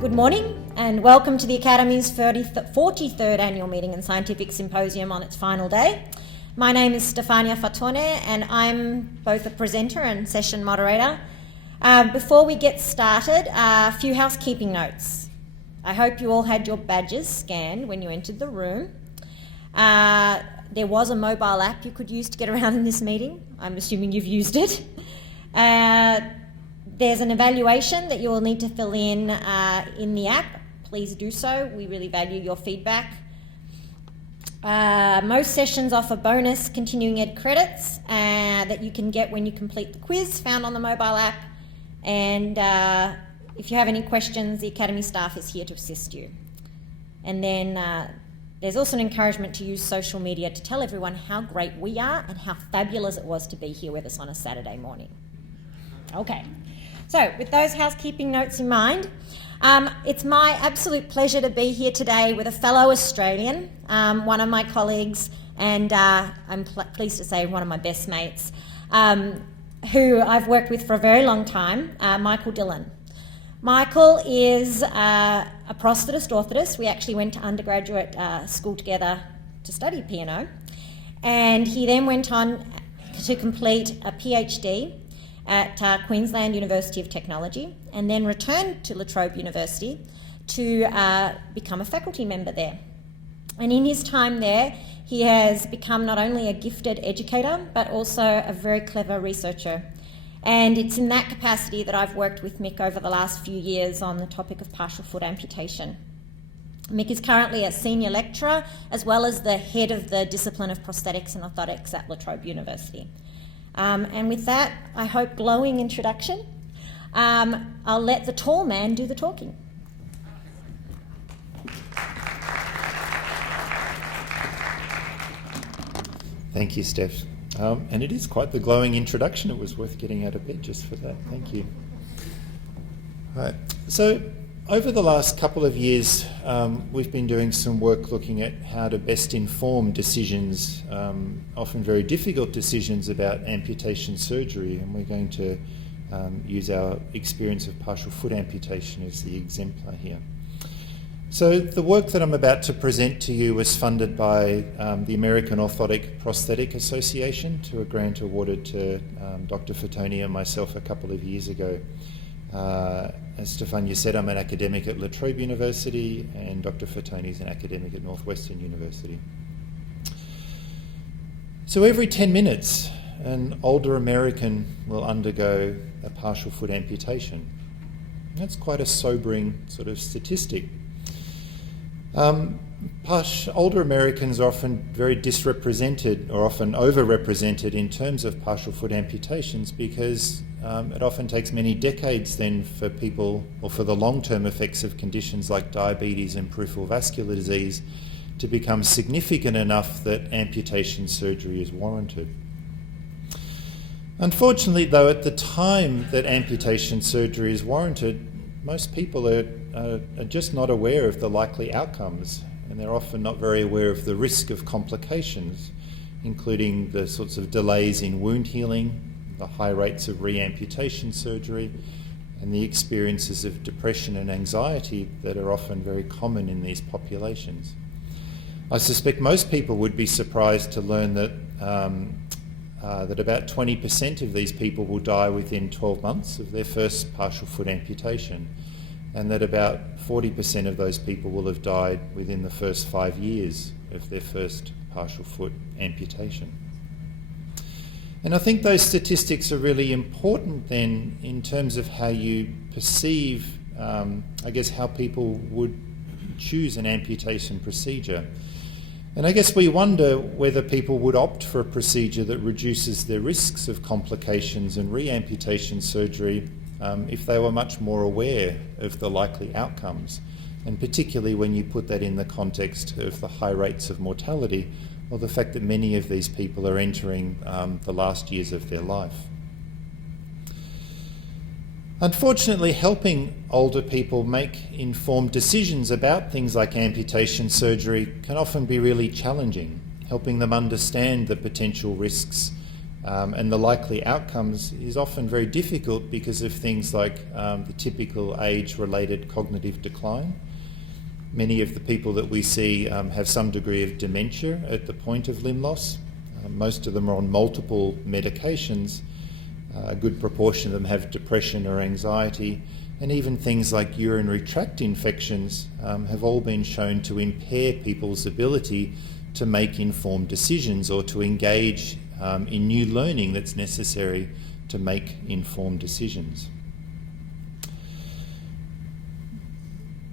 Good morning and welcome to the Academy's 43rd Annual Meeting and Scientific Symposium on its final day. My name is Stefania Fatone and I'm both a presenter and session moderator. Before we get started, a few housekeeping notes. I hope you all had your badges scanned when you entered the room. There was a mobile app you could use to get around in this meeting. I'm assuming you've used it. There's an evaluation that you will need to fill in the app. Please do so. We really value your feedback. Most sessions offer bonus continuing ed credits that you can get when you complete the quiz found on the mobile app. And if you have any questions, the Academy staff is here to assist you. And then there's also an encouragement to use social media to tell everyone how great we are and how fabulous it was to be here with us on a Saturday morning. Okay. So, with those housekeeping notes in mind, it's my absolute pleasure to be here today with a fellow Australian, one of my colleagues, and I'm pleased to say one of my best mates, who I've worked with for a very long time, Michael Dillon. Michael is a prosthetist orthotist. We actually went to undergraduate school together to study piano, and he then went on to complete a PhD at Queensland University of Technology, and then returned to La Trobe University to become a faculty member there. And in his time there, he has become not only a gifted educator, but also a very clever researcher. And it's in that capacity that I've worked with Mick over the last few years on the topic of partial foot amputation. Mick is currently a senior lecturer, as well as the head of the discipline of prosthetics and orthotics at La Trobe University. And with that, I hope, glowing introduction, I'll let the tall man do the talking. Thank you, Steph. And it is quite the glowing introduction. It was worth getting out of bed just for that. Thank you. Right. So, over the last couple of years, we've been doing some work looking at how to best inform decisions, often very difficult decisions about amputation surgery, and we're going to use our experience of partial foot amputation as the exemplar here. So the work that I'm about to present to you was funded by the American Orthotic Prosthetic Association to a grant awarded to Dr. Fatone and myself a couple of years ago. As Stefania said, I'm an academic at La Trobe University, and Dr. Fatone is an academic at Northwestern University. So every 10 minutes, an older American will undergo a partial foot amputation. That's quite a sobering sort of statistic. Older Americans are often very disrepresented, or often overrepresented in terms of partial foot amputations, because it often takes many decades then for people, or for the long-term effects of conditions like diabetes and peripheral vascular disease to become significant enough that amputation surgery is warranted. Unfortunately, though, at the time that amputation surgery is warranted, most people are just not aware of the likely outcomes, and they're often not very aware of the risk of complications, including the sorts of delays in wound healing, the high rates of re-amputation surgery, and the experiences of depression and anxiety that are often very common in these populations. I suspect most people would be surprised to learn that that about 20% of these people will die within 12 months of their first partial foot amputation, and that about 40% of those people will have died within the first 5 years of their first partial foot amputation. And I think those statistics are really important then in terms of how you perceive, how people would choose an amputation procedure. And I guess we wonder whether people would opt for a procedure that reduces their risks of complications and re-amputation surgery if they were much more aware of the likely outcomes, and particularly when you put that in the context of the high rates of mortality, or the fact that many of these people are entering the last years of their life. Unfortunately, helping older people make informed decisions about things like amputation surgery can often be really challenging, helping them understand the potential risks And the likely outcomes is often very difficult because of things like the typical age-related cognitive decline. Many of the people that we see have some degree of dementia at the point of limb loss. Most of them are on multiple medications. A good proportion of them have depression or anxiety, and even things like urinary tract infections have all been shown to impair people's ability to make informed decisions or to engage in new learning that's necessary to make informed decisions.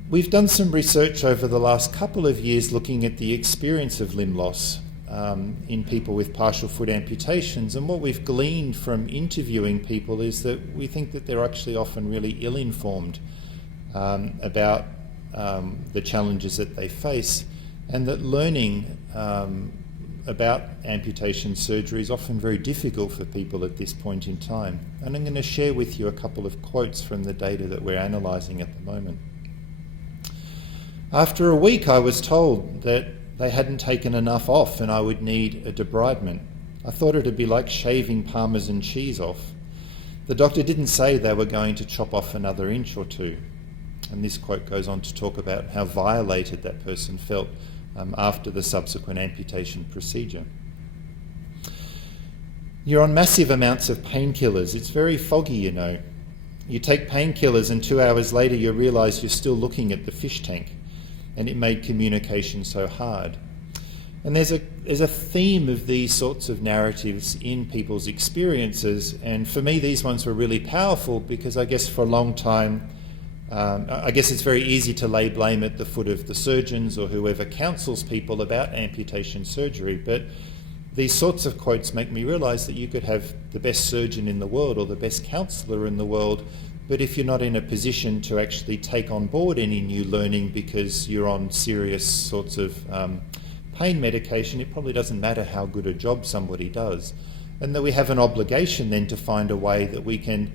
We've done some research over the last couple of years looking at the experience of limb loss in people with partial foot amputations, and what we've gleaned from interviewing people is that we think that they're actually often really ill-informed about the challenges that they face, and that learning about amputation surgery is often very difficult for people at this point in time. And I'm going to share with you a couple of quotes from the data that we're analysing at the moment. After a week, I was told that they hadn't taken enough off and I would need a debridement. I thought it'd be like shaving Parmesan cheese off. The doctor didn't say they were going to chop off another inch or two. And this quote goes on to talk about how violated that person felt after the subsequent amputation procedure. You're on massive amounts of painkillers. It's very foggy, you know. You take painkillers and 2 hours later you realise you're still looking at the fish tank, and it made communication so hard. And there's a theme of these sorts of narratives in people's experiences, and for me these ones were really powerful because I guess for a long time I guess it's very easy to lay blame at the foot of the surgeons or whoever counsels people about amputation surgery, but these sorts of quotes make me realise that you could have the best surgeon in the world or the best counsellor in the world, but if you're not in a position to actually take on board any new learning because you're on serious sorts of pain medication, it probably doesn't matter how good a job somebody does. And that we have an obligation then to find a way that we can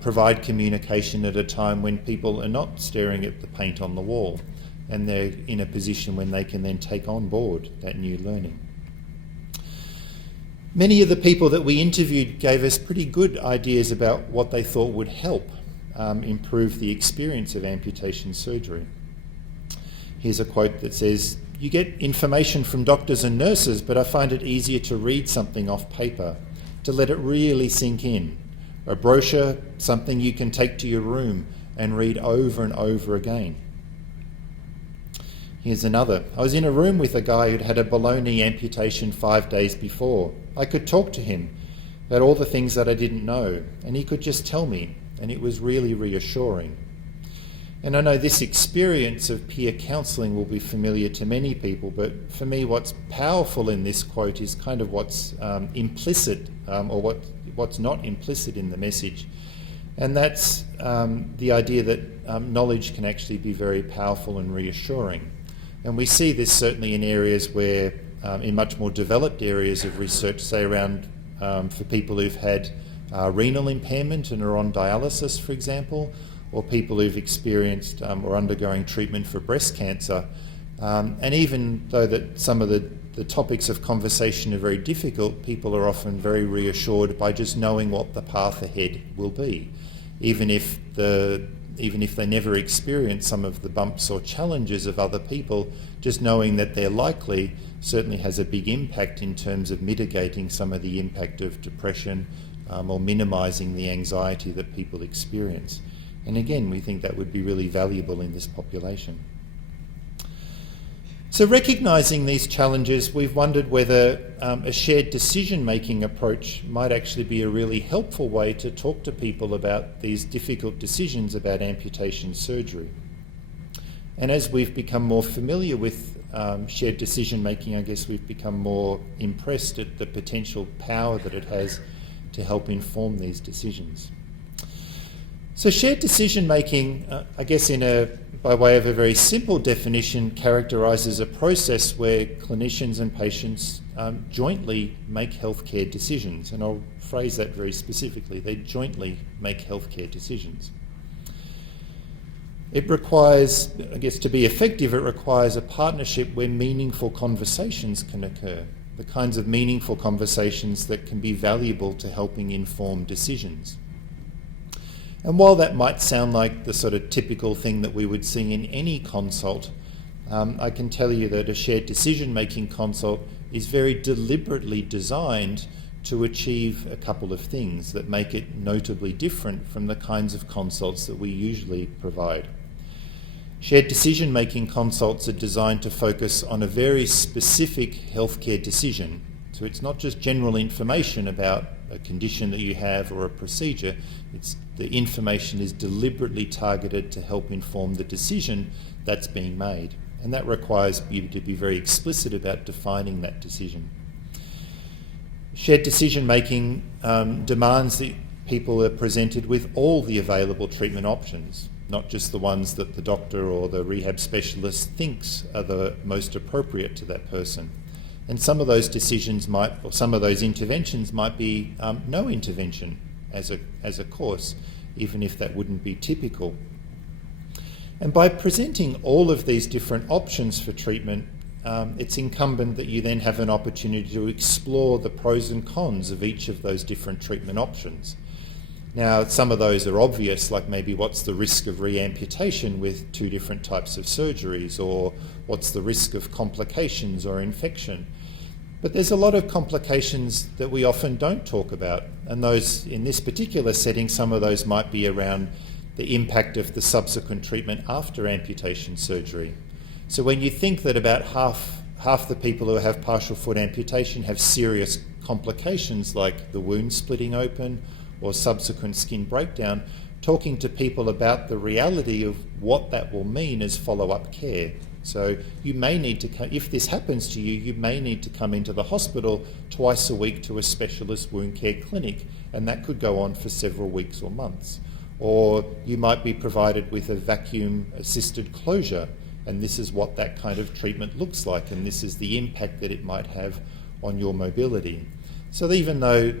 provide communication at a time when people are not staring at the paint on the wall and they're in a position when they can then take on board that new learning. Many of the people that we interviewed gave us pretty good ideas about what they thought would help improve the experience of amputation surgery. Here's a quote that says, "You get information from doctors and nurses, but I find it easier to read something off paper, to let it really sink in. A brochure, something you can take to your room and read over and over again." Here's another. "I was in a room with a guy who'd had a below knee amputation 5 days before. I could talk to him about all the things that I didn't know, and he could just tell me, and it was really reassuring." And I know this experience of peer counselling will be familiar to many people, but for me what's powerful in this quote is kind of what's implicit or what's not implicit in the message. And that's the idea that knowledge can actually be very powerful and reassuring. And we see this certainly in areas where, in much more developed areas of research, say around for people who've had renal impairment and are on dialysis, for example, or people who've experienced or undergoing treatment for breast cancer. And even though that some of the topics of conversation are very difficult, people are often very reassured by just knowing what the path ahead will be. Even if they never experience some of the bumps or challenges of other people, just knowing that they're likely certainly has a big impact in terms of mitigating some of the impact of depression or minimising the anxiety that people experience. And again, we think that would be really valuable in this population. So recognising these challenges, we've wondered whether a shared decision-making approach might actually be a really helpful way to talk to people about these difficult decisions about amputation surgery. And as we've become more familiar with shared decision-making, I guess we've become more impressed at the potential power that it has to help inform these decisions. So shared decision-making, I guess by way of a very simple definition, characterises a process where clinicians and patients jointly make healthcare decisions. And I'll phrase that very specifically. They jointly make healthcare decisions. It requires, I guess to be effective, it requires a partnership where meaningful conversations can occur. the kinds of meaningful conversations that can be valuable to helping inform decisions. And while that might sound like the sort of typical thing that we would see in any consult, I can tell you that a shared decision-making consult is very deliberately designed to achieve a couple of things that make it notably different from the kinds of consults that we usually provide. Shared decision-making consults are designed to focus on a very specific healthcare decision. So it's not just general information about a condition that you have or a procedure. The information is deliberately targeted to help inform the decision that's being made. And that requires you to be very explicit about defining that decision. Shared decision-making demands that people are presented with all the available treatment options, not just the ones that the doctor or the rehab specialist thinks are the most appropriate to that person. And some of those decisions or some of those interventions might be no intervention as a course, even if that wouldn't be typical. And by presenting all of these different options for treatment, it's incumbent that you then have an opportunity to explore the pros and cons of each of those different treatment options. Now, some of those are obvious, like maybe what's the risk of reamputation with 2 different types of surgeries, or what's the risk of complications or infection. But there's a lot of complications that we often don't talk about, and those, in this particular setting, some of those might be around the impact of the subsequent treatment after amputation surgery. So when you think that about half the people who have partial foot amputation have serious complications like the wound splitting open or subsequent skin breakdown, talking to people about the reality of what that will mean as follow-up care. So you may need to, if this happens to you, you may need to come into the hospital twice a week to a specialist wound care clinic, and that could go on for several weeks or months. Or you might be provided with a vacuum-assisted closure, and this is what that kind of treatment looks like, and this is the impact that it might have on your mobility. So even though,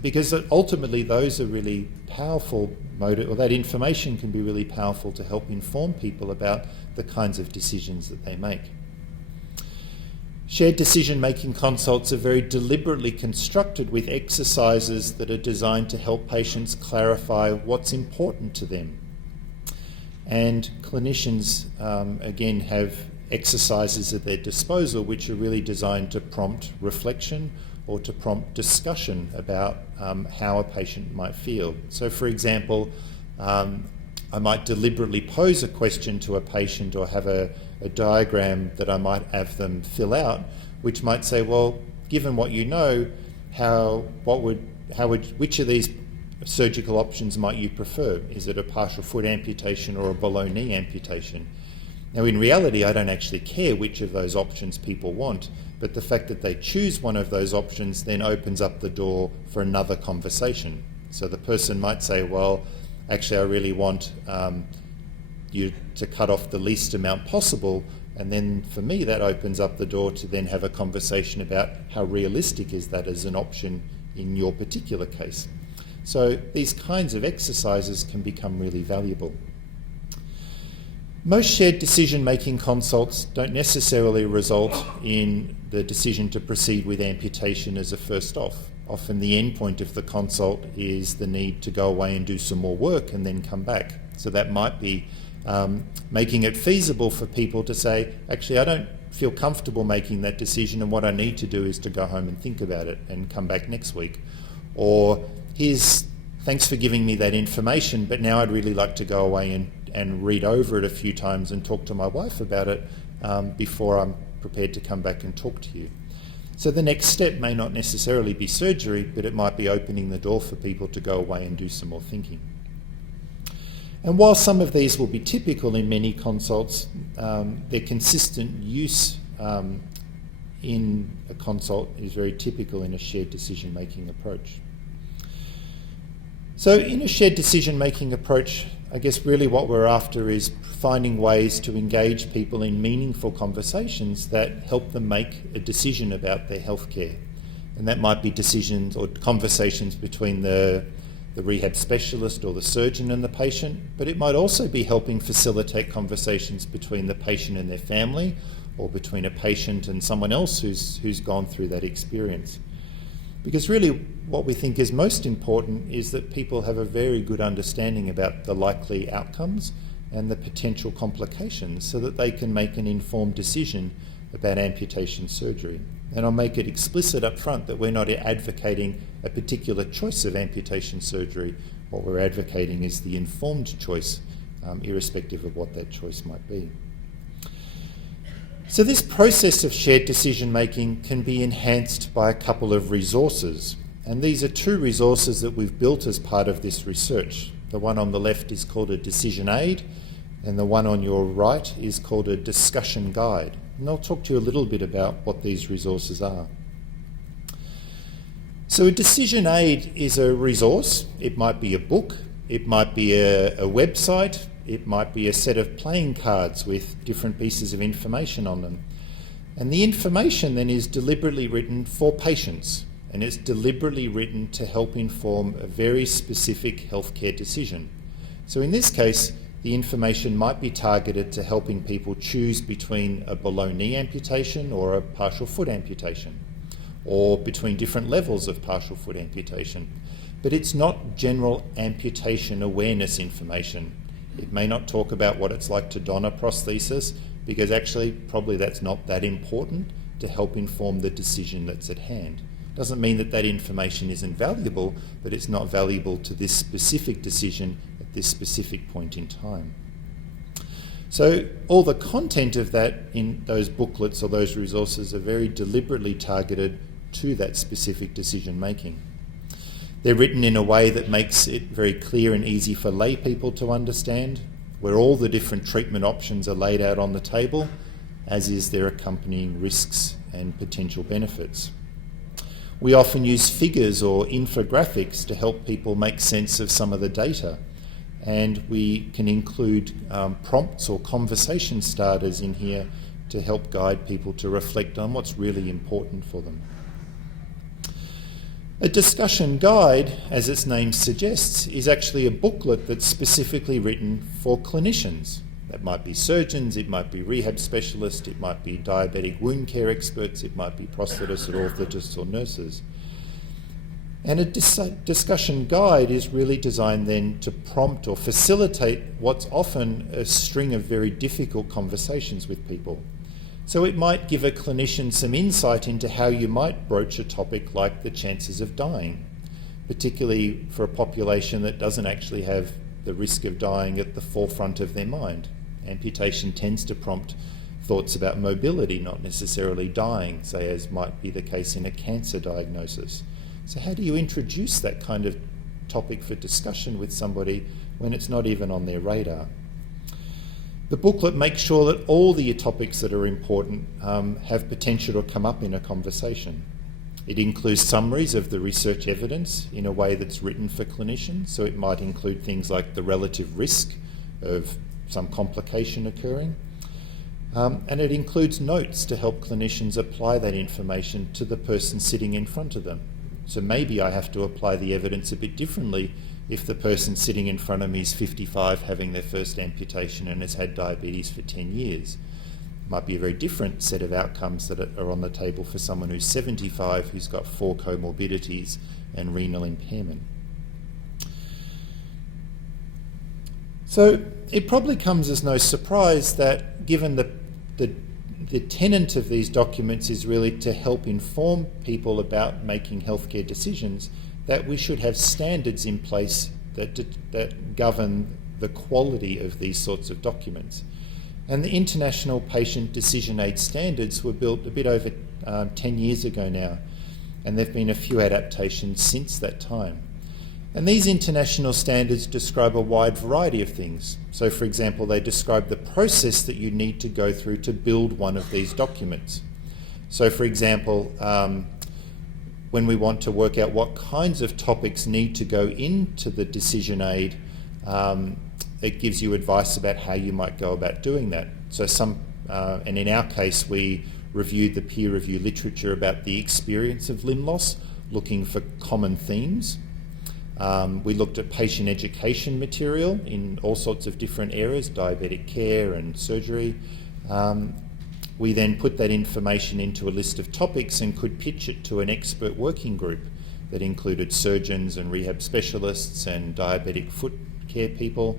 because ultimately those are really powerful, or that information can be really powerful to help inform people about the kinds of decisions that they make. Shared decision-making consults are very deliberately constructed with exercises that are designed to help patients clarify what's important to them. And clinicians, again, have exercises at their disposal which are really designed to prompt reflection or to prompt discussion about how a patient might feel. So, for example, I might deliberately pose a question to a patient or have a diagram that I might have them fill out, which might say, well, given what you know, which of these surgical options might you prefer? Is it a partial foot amputation or a below knee amputation? Now, in reality, I don't actually care which of those options people want, but the fact that they choose one of those options then opens up the door for another conversation. So the person might say, well, actually, I really want you to cut off the least amount possible, and then for me that opens up the door to then have a conversation about how realistic is that as an option in your particular case. So these kinds of exercises can become really valuable. Most shared decision-making consults don't necessarily result in the decision to proceed with amputation as a first off. Often the end point of the consult is the need to go away and do some more work and then come back. So that might be making it feasible for people to say, actually, I don't feel comfortable making that decision, and what I need to do is to go home and think about it and come back next week. Or, thanks for giving me that information, but now I'd really like to go away and read over it a few times and talk to my wife about it before I'm prepared to come back and talk to you. So the next step may not necessarily be surgery, but it might be opening the door for people to go away and do some more thinking. And while some of these will be typical in many consults, their consistent use in a consult is very typical in a shared decision-making approach. So in a shared decision-making approach, I guess really what we're after is finding ways to engage people in meaningful conversations that help them make a decision about their healthcare. And that might be decisions or conversations between the the rehab specialist or the surgeon and the patient, but it might also be helping facilitate conversations between the patient and their family, or between a patient and someone else who's gone through that experience. Because really what we think is most important is that people have a very good understanding about the likely outcomes and the potential complications so that they can make an informed decision about amputation surgery. And I'll make it explicit up front that we're not advocating a particular choice of amputation surgery. What we're advocating is the informed choice, irrespective of what that choice might be. So this process of shared decision making can be enhanced by a couple of resources. And these are two resources that we've built as part of this research. The one on the left is called a decision aid, and the one on your right is called a discussion guide. And I'll talk to you a little bit about what these resources are. So a decision aid is a resource. It might be a book, it might be a website, it might be a set of playing cards with different pieces of information on them. And the information then is deliberately written for patients, and it's deliberately written to help inform a very specific healthcare decision. So in this case, the information might be targeted to helping people choose between a below-knee amputation or a partial foot amputation, or between different levels of partial foot amputation. But it's not general amputation awareness information. It may not talk about what it's like to don a prosthesis, because actually probably that's not that important to help inform the decision that's at hand. Doesn't mean that that information isn't valuable, but it's not valuable to this specific decision at this specific point in time. So all the content of that in those booklets or those resources are very deliberately targeted to that specific decision making. They're written in a way that makes it very clear and easy for lay people to understand, where all the different treatment options are laid out on the table, as is their accompanying risks and potential benefits. We often use figures or infographics to help people make sense of some of the data, and we can include prompts or conversation starters in here to help guide people to reflect on what's really important for them. A discussion guide, as its name suggests, is actually a booklet that's specifically written for clinicians. That might be surgeons, it might be rehab specialists, it might be diabetic wound care experts, it might be prosthetists or orthotists or nurses. And a discussion guide is really designed then to prompt or facilitate what's often a string of very difficult conversations with people. So it might give a clinician some insight into how you might broach a topic like the chances of dying, particularly for a population that doesn't actually have the risk of dying at the forefront of their mind. Amputation tends to prompt thoughts about mobility, not necessarily dying, say as might be the case in a cancer diagnosis. So how do you introduce that kind of topic for discussion with somebody when it's not even on their radar? The booklet makes sure that all the topics that are important have potential to come up in a conversation. It includes summaries of the research evidence in a way that's written for clinicians, so it might include things like the relative risk of some complication occurring. And it includes notes to help clinicians apply that information to the person sitting in front of them. So maybe I have to apply the evidence a bit differently if the person sitting in front of me is 55 having their first amputation and has had diabetes for 10 years. It might be a very different set of outcomes that are on the table for someone who's 75 who's got 4 comorbidities and renal impairment. So it probably comes as no surprise that given the tenet of these documents is really to help inform people about making healthcare decisions, that we should have standards in place that govern the quality of these sorts of documents. And the International Patient Decision Aid Standards were built a bit over 10 years ago now, and there have been a few adaptations since that time. And these international standards describe a wide variety of things. So, for example, they describe the process that you need to go through to build one of these documents. So, for example, when we want to work out what kinds of topics need to go into the decision aid, it gives you advice about how you might go about doing that. So and in our case, we reviewed the peer review literature about the experience of limb loss, looking for common themes. We looked at patient education material in all sorts of different areas, diabetic care and surgery. We then put that information into a list of topics and could pitch it to an expert working group that included surgeons and rehab specialists and diabetic foot care people,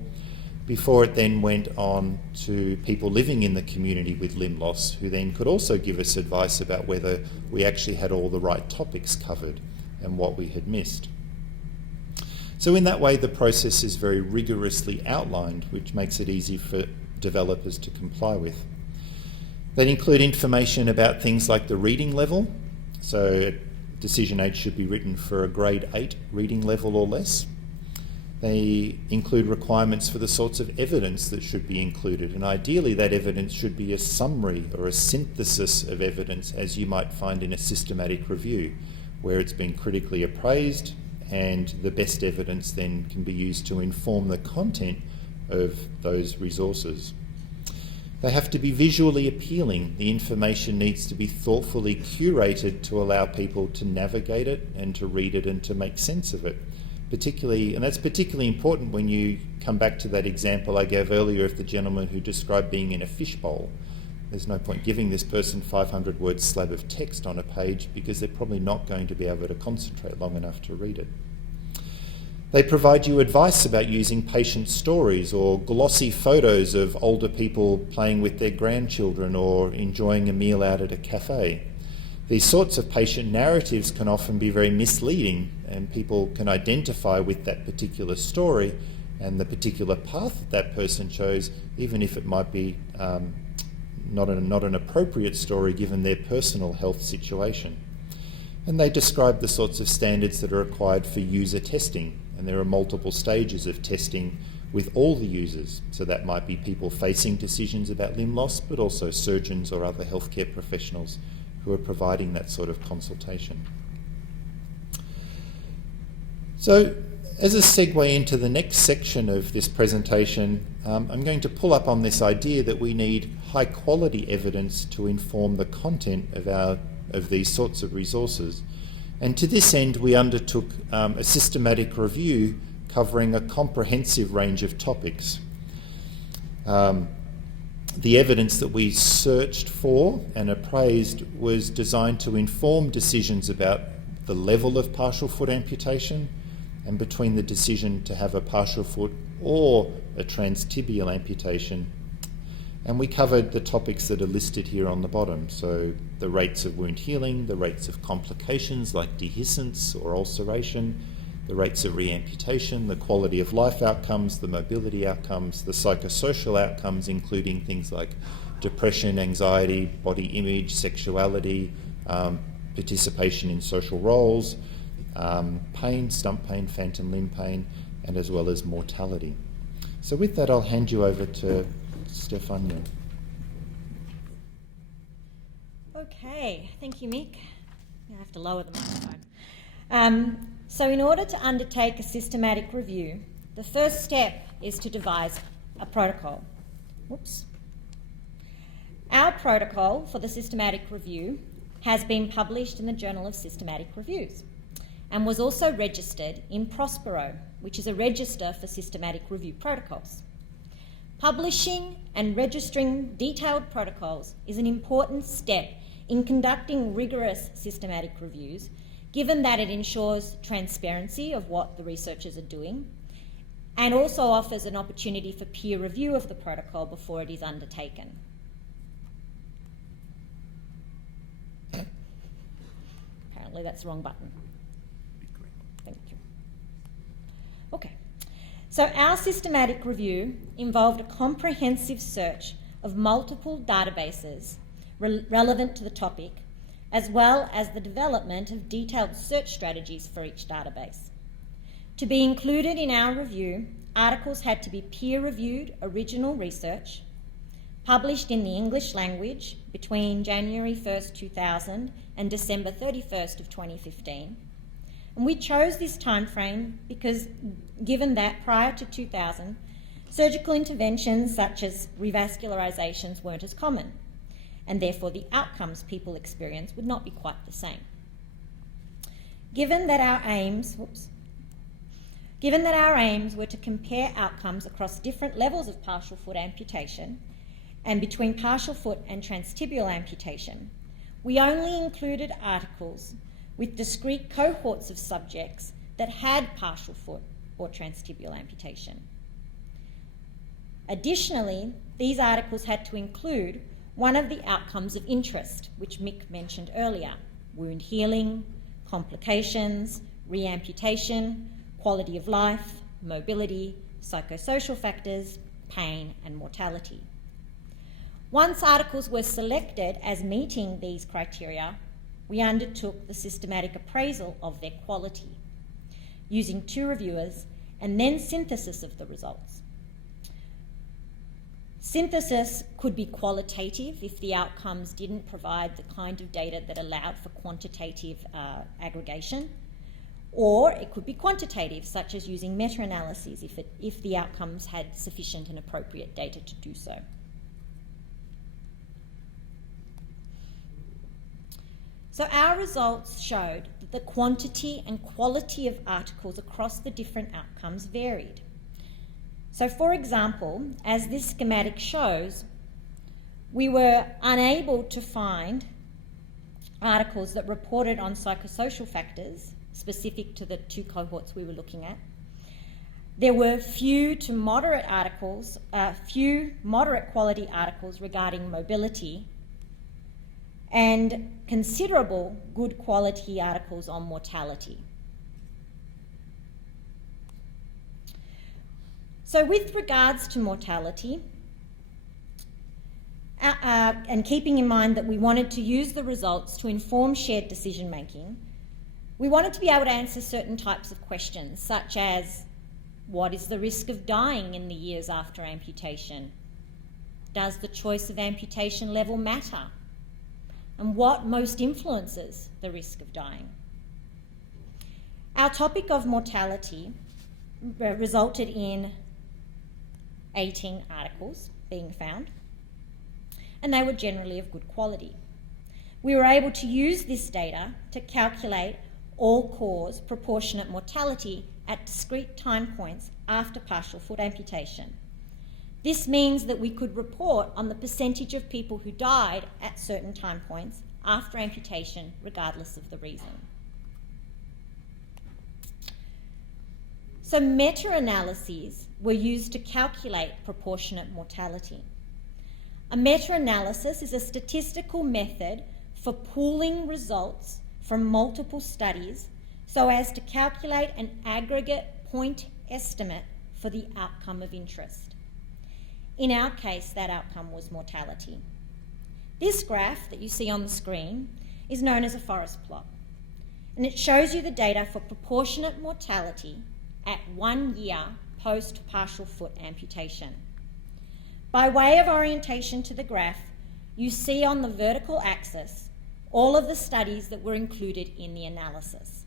before it then went on to people living in the community with limb loss, who then could also give us advice about whether we actually had all the right topics covered and what we had missed. So in that way, the process is very rigorously outlined, which makes it easy for developers to comply with. They include information about things like the reading level. So decision aids should be written for a grade 8 reading level or less. They include requirements for the sorts of evidence that should be included, and ideally that evidence should be a summary or a synthesis of evidence as you might find in a systematic review, where it's been critically appraised and the best evidence then can be used to inform the content of those resources. They have to be visually appealing. The information needs to be thoughtfully curated to allow people to navigate it and to read it and to make sense of it. And that's particularly important when you come back to that example I gave earlier of the gentleman who described being in a fishbowl. There's no point giving this person 500-word slab of text on a page because they're probably not going to be able to concentrate long enough to read it. They provide you advice about using patient stories or glossy photos of older people playing with their grandchildren or enjoying a meal out at a cafe. These sorts of patient narratives can often be very misleading, and people can identify with that particular story and the particular path that person chose, even if it might be not an appropriate story given their personal health situation. And they describe the sorts of standards that are required for user testing, and there are multiple stages of testing with all the users. So that might be people facing decisions about limb loss, but also surgeons or other healthcare professionals who are providing that sort of consultation. So, as a segue into the next section of this presentation, I'm going to pull up on this idea that we need high quality evidence to inform the content of these sorts of resources. And to this end, we undertook a systematic review covering a comprehensive range of topics. The evidence that we searched for and appraised was designed to inform decisions about the level of partial foot amputation and between the decision to have a partial foot or a transtibial amputation. And we covered the topics that are listed here on the bottom. So the rates of wound healing, the rates of complications like dehiscence or ulceration, the rates of reamputation, the quality of life outcomes, the mobility outcomes, the psychosocial outcomes, including things like depression, anxiety, body image, sexuality, participation in social roles, pain, stump pain, phantom limb pain, and as well as mortality. So with that, I'll hand you over to Stefania. Okay, thank you, Mick. I have to lower the microphone. So in order to undertake a systematic review, the first step is to devise a protocol. Whoops. Our protocol for the systematic review has been published in the Journal of Systematic Reviews and was also registered in Prospero, which is a register for systematic review protocols. Publishing and registering detailed protocols is an important step in conducting rigorous systematic reviews, given that it ensures transparency of what the researchers are doing and also offers an opportunity for peer review of the protocol before it is undertaken. Apparently that's the wrong button. Thank you. Okay. So our systematic review involved a comprehensive search of multiple databases relevant to the topic, as well as the development of detailed search strategies for each database. To be included in our review, articles had to be peer-reviewed original research, published in the English language between January 1st, 2000 and December 31st of 2015. And we chose this timeframe because, given that prior to 2000, surgical interventions such as revascularizations weren't as common, and therefore the outcomes people experience would not be quite the same. Given that our aims Given that our aims were to compare outcomes across different levels of partial foot amputation and between partial foot and transtibial amputation, we only included articles with discrete cohorts of subjects that had partial foot or transtibial amputation. Additionally, these articles had to include one of the outcomes of interest, which Mick mentioned earlier: wound healing, complications, reamputation, quality of life, mobility, psychosocial factors, pain, and mortality. Once articles were selected as meeting these criteria, we undertook the systematic appraisal of their quality, using 2 reviewers and then synthesis of the results. Synthesis could be qualitative if the outcomes didn't provide the kind of data that allowed for quantitative aggregation, or it could be quantitative, such as using meta-analyses if the outcomes had sufficient and appropriate data to do so. So our results showed that the quantity and quality of articles across the different outcomes varied. So for example, as this schematic shows, we were unable to find articles that reported on psychosocial factors specific to the 2 cohorts we were looking at. There were few moderate quality articles regarding mobility, and considerable good quality articles on mortality. So with regards to mortality, and keeping in mind that we wanted to use the results to inform shared decision making, we wanted to be able to answer certain types of questions, such as, what is the risk of dying in the years after amputation? Does the choice of amputation level matter? And what most influences the risk of dying? Our topic of mortality resulted in 18 articles being found, and they were generally of good quality. We were able to use this data to calculate all-cause proportionate mortality at discrete time points after partial foot amputation. This means that we could report on the percentage of people who died at certain time points after amputation, regardless of the reason. So meta-analyses were used to calculate proportionate mortality. A meta-analysis is a statistical method for pooling results from multiple studies so as to calculate an aggregate point estimate for the outcome of interest. In our case, that outcome was mortality. This graph that you see on the screen is known as a forest plot, and it shows you the data for proportionate mortality at 1 year post partial foot amputation. By way of orientation to the graph, you see on the vertical axis all of the studies that were included in the analysis.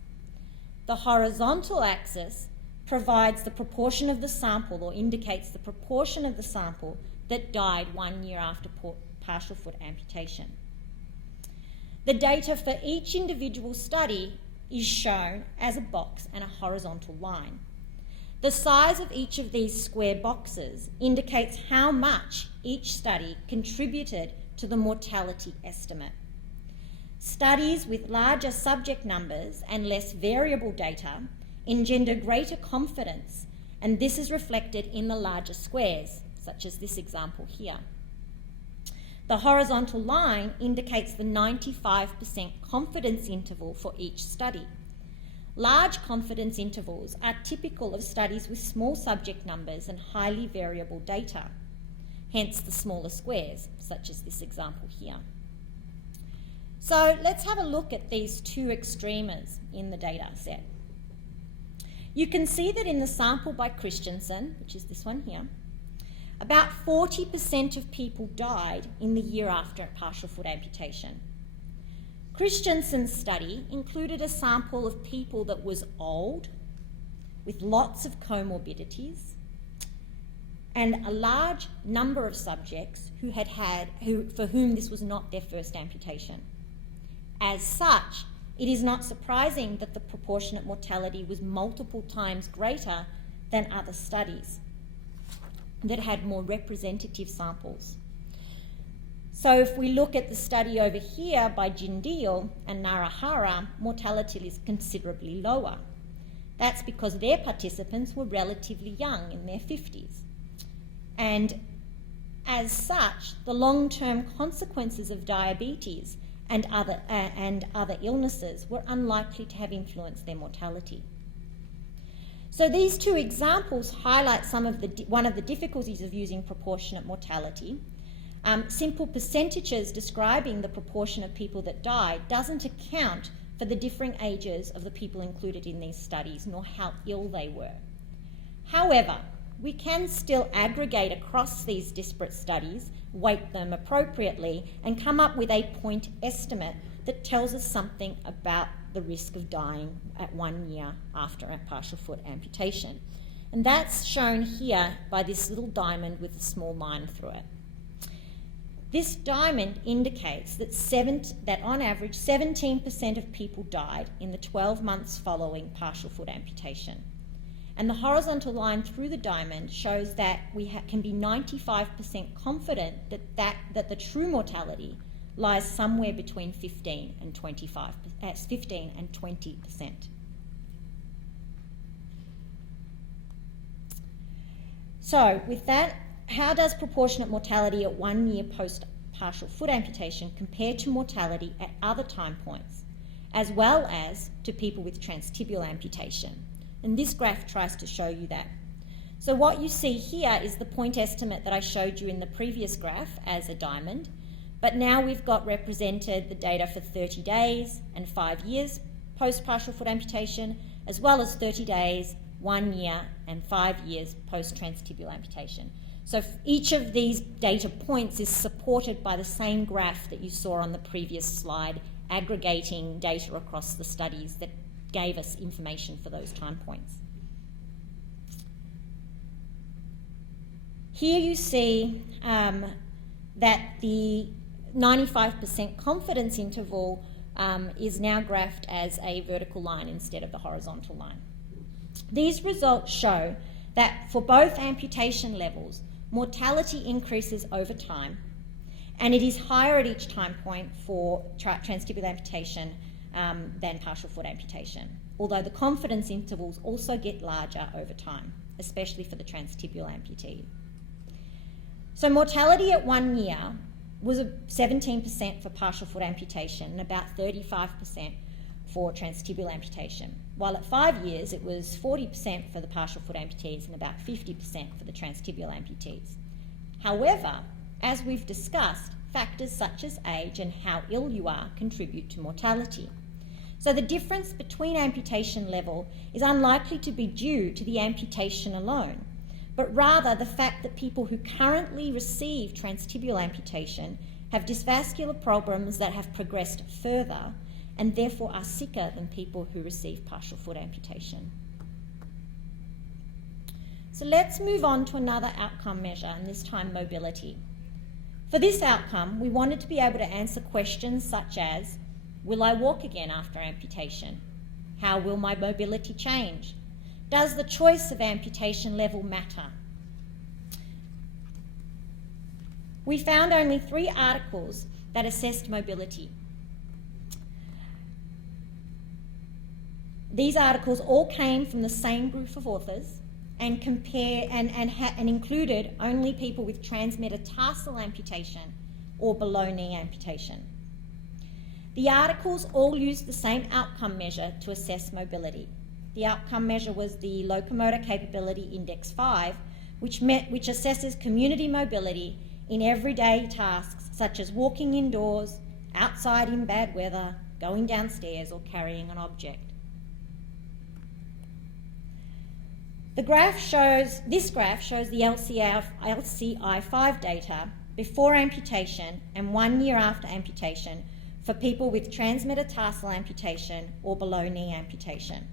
The horizontal axis provides the proportion of the sample, or indicates the proportion of the sample that died 1 year after partial foot amputation. The data for each individual study is shown as a box and a horizontal line. The size of each of these square boxes indicates how much each study contributed to the mortality estimate. Studies with larger subject numbers and less variable data engender greater confidence, and this is reflected in the larger squares, such as this example here. The horizontal line indicates the 95% confidence interval for each study. Large confidence intervals are typical of studies with small subject numbers and highly variable data, hence the smaller squares, such as this example here. So let's have a look at these 2 extremes in the data set. You can see that in the sample by Christensen, which is this one here, about 40% of people died in the year after partial foot amputation. Christensen's study included a sample of people that was old, with lots of comorbidities, and a large number of subjects for whom this was not their first amputation. As such, it is not surprising that the proportionate mortality was multiple times greater than other studies that had more representative samples. So if we look at the study over here by Jindal and Narahara, mortality is considerably lower. That's because their participants were relatively young, in their 50s. And as such, the long-term consequences of diabetes and other illnesses were unlikely to have influenced their mortality. So these two examples highlight one of the difficulties of using proportionate mortality. Simple percentages describing the proportion of people that died doesn't account for the differing ages of the people included in these studies, nor how ill they were. However, we can still aggregate across these disparate studies, weight them appropriately, and come up with a point estimate that tells us something about the risk of dying at 1 year after a partial foot amputation. And that's shown here by this little diamond with a small line through it. This diamond indicates that on average 17% of people died in the 12 months following partial foot amputation. And the horizontal line through the diamond shows that we can be 95% confident that the true mortality lies somewhere between 15 and 20%. So with that, how does proportionate mortality at 1 year post partial foot amputation compare to mortality at other time points, as well as to people with transtibial amputation? And this graph tries to show you that. So what you see here is the point estimate that I showed you in the previous graph as a diamond, but now we've got represented the data for 30 days and 5 years post partial foot amputation, as well as 30 days, 1 year, and 5 years post transtibial amputation. So each of these data points is supported by the same graph that you saw on the previous slide, aggregating data across the studies that gave us information for those time points. Here you see that the 95% confidence interval is now graphed as a vertical line instead of the horizontal line. These results show that for both amputation levels, mortality increases over time, and it is higher at each time point for transtibial amputation than partial foot amputation, although the confidence intervals also get larger over time, especially for the transtibial amputee. So mortality at 1 year was 17% for partial foot amputation and about 35% for transtibial amputation, while at 5 years it was 40% for the partial foot amputees and about 50% for the transtibial amputees. However, as we've discussed, factors such as age and how ill you are contribute to mortality. So the difference between amputation level is unlikely to be due to the amputation alone, but rather the fact that people who currently receive transtibial amputation have dysvascular problems that have progressed further and therefore are sicker than people who receive partial foot amputation. So let's move on to another outcome measure, and this time mobility. For this outcome, we wanted to be able to answer questions such as, will I walk again after amputation? How will my mobility change? Does the choice of amputation level matter? We found only 3 articles that assessed mobility. These articles all came from the same group of authors and included only people with transmetatarsal amputation or below knee amputation. The articles all used the same outcome measure to assess mobility. The outcome measure was the Locomotor Capability Index 5, which assesses community mobility in everyday tasks such as walking indoors, outside in bad weather, going downstairs, or carrying an object. This graph shows the LCI-5 data before amputation and 1 year after amputation for people with transmetatarsal amputation or below knee amputation.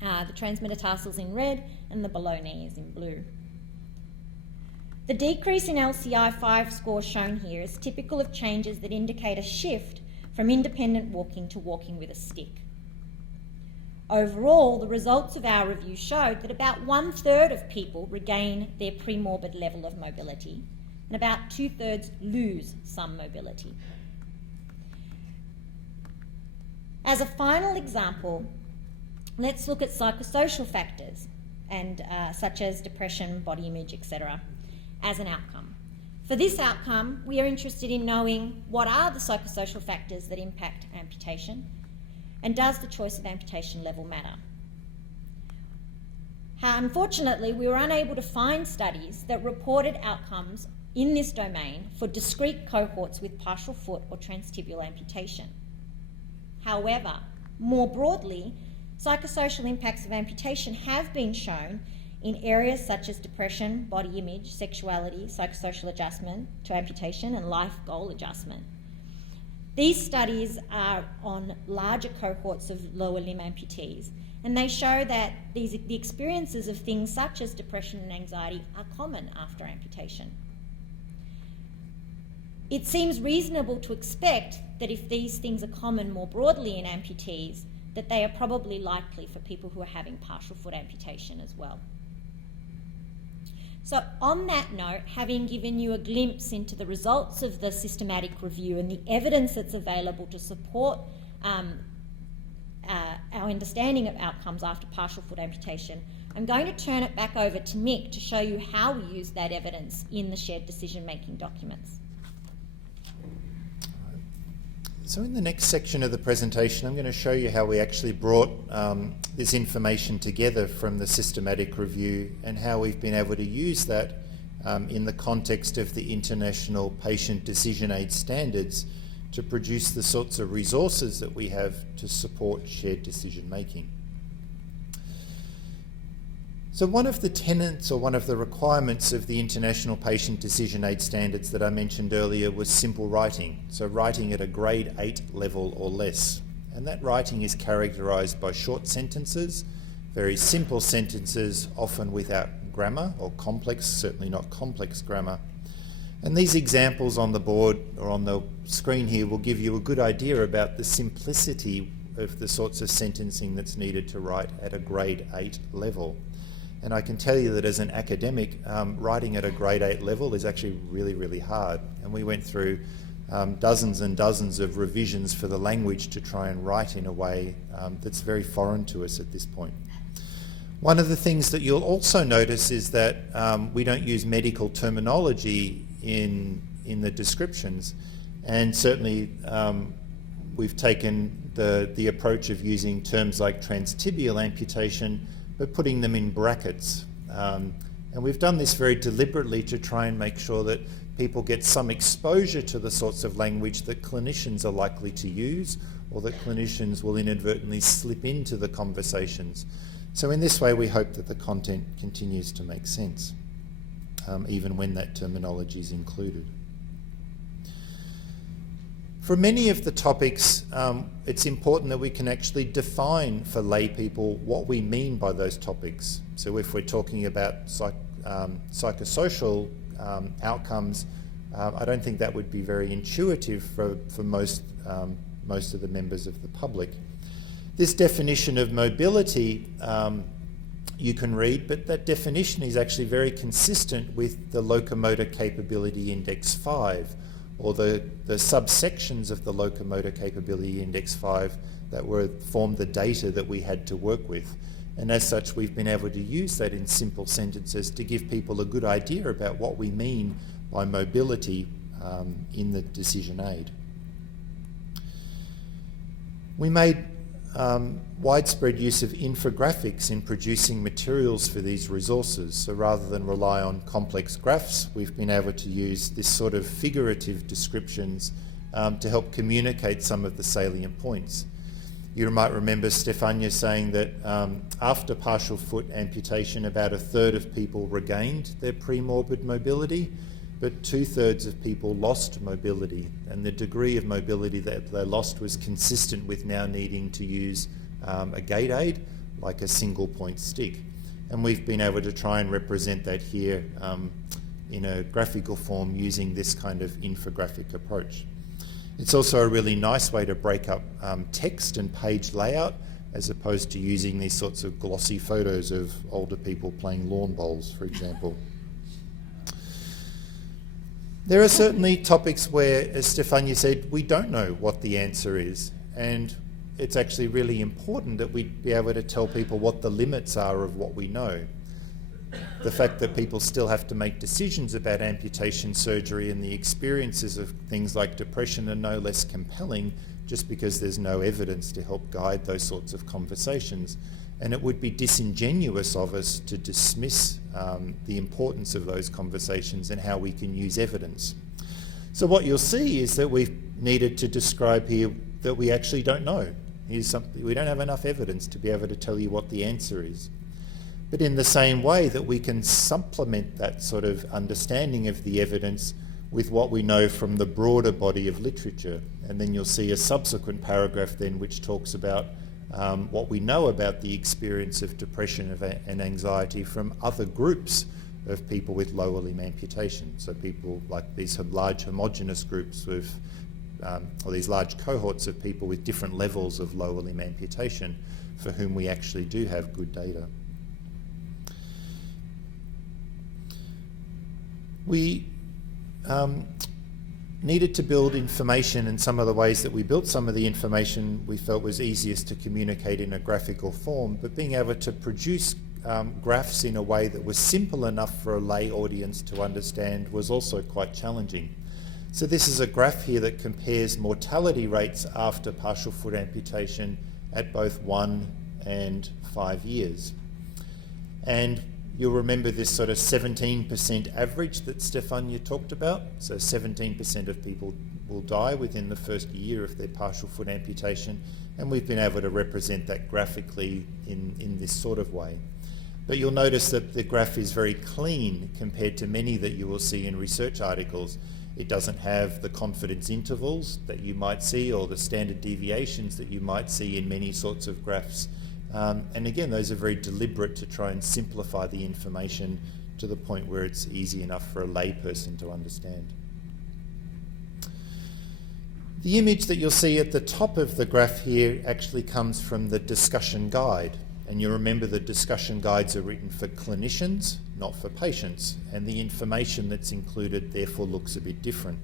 The transmetatarsal is in red and the below knee is in blue. The decrease in LCI-5 score shown here is typical of changes that indicate a shift from independent walking to walking with a stick. Overall, the results of our review showed that about 1/3 of people regain their pre-morbid level of mobility and about 2/3 lose some mobility. As a final example, let's look at psychosocial factors, and such as depression, body image, etc., as an outcome. For this outcome, we are interested in knowing what are the psychosocial factors that impact amputation, and does the choice of amputation level matter? Unfortunately, we were unable to find studies that reported outcomes in this domain for discrete cohorts with partial foot or transtibial amputation. However, more broadly, psychosocial impacts of amputation have been shown in areas such as depression, body image, sexuality, psychosocial adjustment to amputation, and life goal adjustment. These studies are on larger cohorts of lower limb amputees, and they show that the experiences of things such as depression and anxiety are common after amputation. It seems reasonable to expect that if these things are common more broadly in amputees, that they are probably likely for people who are having partial foot amputation as well. So on that note, having given you a glimpse into the results of the systematic review and the evidence that's available to support our understanding of outcomes after partial foot amputation, I'm going to turn it back over to Nick to show you how we use that evidence in the shared decision-making documents. So in the next section of the presentation, I'm going to show you how we actually brought this information together from the systematic review and how we've been able to use that in the context of the International Patient Decision Aid Standards to produce the sorts of resources that we have to support shared decision making. So one of the tenets or one of the requirements of the International Patient Decision Aid Standards that I mentioned earlier was simple writing, so writing at a grade 8 level or less. And that writing is characterised by short sentences, very simple sentences, often without grammar or complex, certainly not complex grammar. And these examples on the board or on the screen here will give you a good idea about the simplicity of the sorts of sentencing that's needed to write at a grade 8 level. And I can tell you that as an academic, writing at a grade 8 level is actually really, really hard. And we went through dozens and dozens of revisions for the language to try and write in a way that's very foreign to us at this point. One of the things that you'll also notice is that we don't use medical terminology in the descriptions. And certainly we've taken the approach of using terms like transtibial amputation, but putting them in brackets. And we've done this very deliberately to try and make sure that people get some exposure to the sorts of language that clinicians are likely to use or that clinicians will inadvertently slip into the conversations. So in this way, we hope that the content continues to make sense, even when that terminology is included. For many of the topics, it's important that we can actually define for lay people what we mean by those topics. So if we're talking about psychosocial outcomes, I don't think that would be very intuitive for most of the members of the public. This definition of mobility you can read, but that definition is actually very consistent with the Locomotor Capability Index 5, or the subsections of the Locomotor Capability Index 5 that formed the data that we had to work with. And as such, we've been able to use that in simple sentences to give people a good idea about what we mean by mobility in the decision aid. We made widespread use of infographics in producing materials for these resources. So rather than rely on complex graphs, we've been able to use this sort of figurative descriptions to help communicate some of the salient points. You might remember Stefania saying that after partial foot amputation, about 1/3 of people regained their pre-morbid mobility, but 2/3 of people lost mobility, and the degree of mobility that they lost was consistent with now needing to use a gait aid, like a single point stick. And we've been able to try and represent that here in a graphical form using this kind of infographic approach. It's also a really nice way to break up text and page layout, as opposed to using these sorts of glossy photos of older people playing lawn bowls, for example. There are certainly topics where, as Stefania said, we don't know what the answer is, and it's actually really important that we be able to tell people what the limits are of what we know. The fact that people still have to make decisions about amputation surgery and the experiences of things like depression are no less compelling just because there's no evidence to help guide those sorts of conversations. And it would be disingenuous of us to dismiss the importance of those conversations and how we can use evidence. So what you'll see is that we've needed to describe here that we actually don't know. Here's something, we don't have enough evidence to be able to tell you what the answer is. But in the same way that we can supplement that sort of understanding of the evidence with what we know from the broader body of literature. And then you'll see a subsequent paragraph then which talks about what we know about the experience of depression and anxiety from other groups of people with lower limb amputation. So people like these large homogenous groups with, or these large cohorts of people with different levels of lower limb amputation for whom we actually do have good data. We needed to build information, and some of the ways that we built some of the information we felt was easiest to communicate in a graphical form, but being able to produce graphs in a way that was simple enough for a lay audience to understand was also quite challenging. So this is a graph here that compares mortality rates after partial foot amputation at both 1 and 5 years. And you'll remember this sort of 17% average that Stefania talked about. So 17% of people will die within the first year of their partial foot amputation, and we've been able to represent that graphically in this sort of way. But you'll notice that the graph is very clean compared to many that you will see in research articles. It doesn't have the confidence intervals that you might see or the standard deviations that you might see in many sorts of graphs. And again, those are very deliberate to try and simplify the information to the point where it's easy enough for a layperson to understand. The image that you'll see at the top of the graph here actually comes from the discussion guide. And you remember the discussion guides are written for clinicians, not for patients, and the information that's included therefore looks a bit different.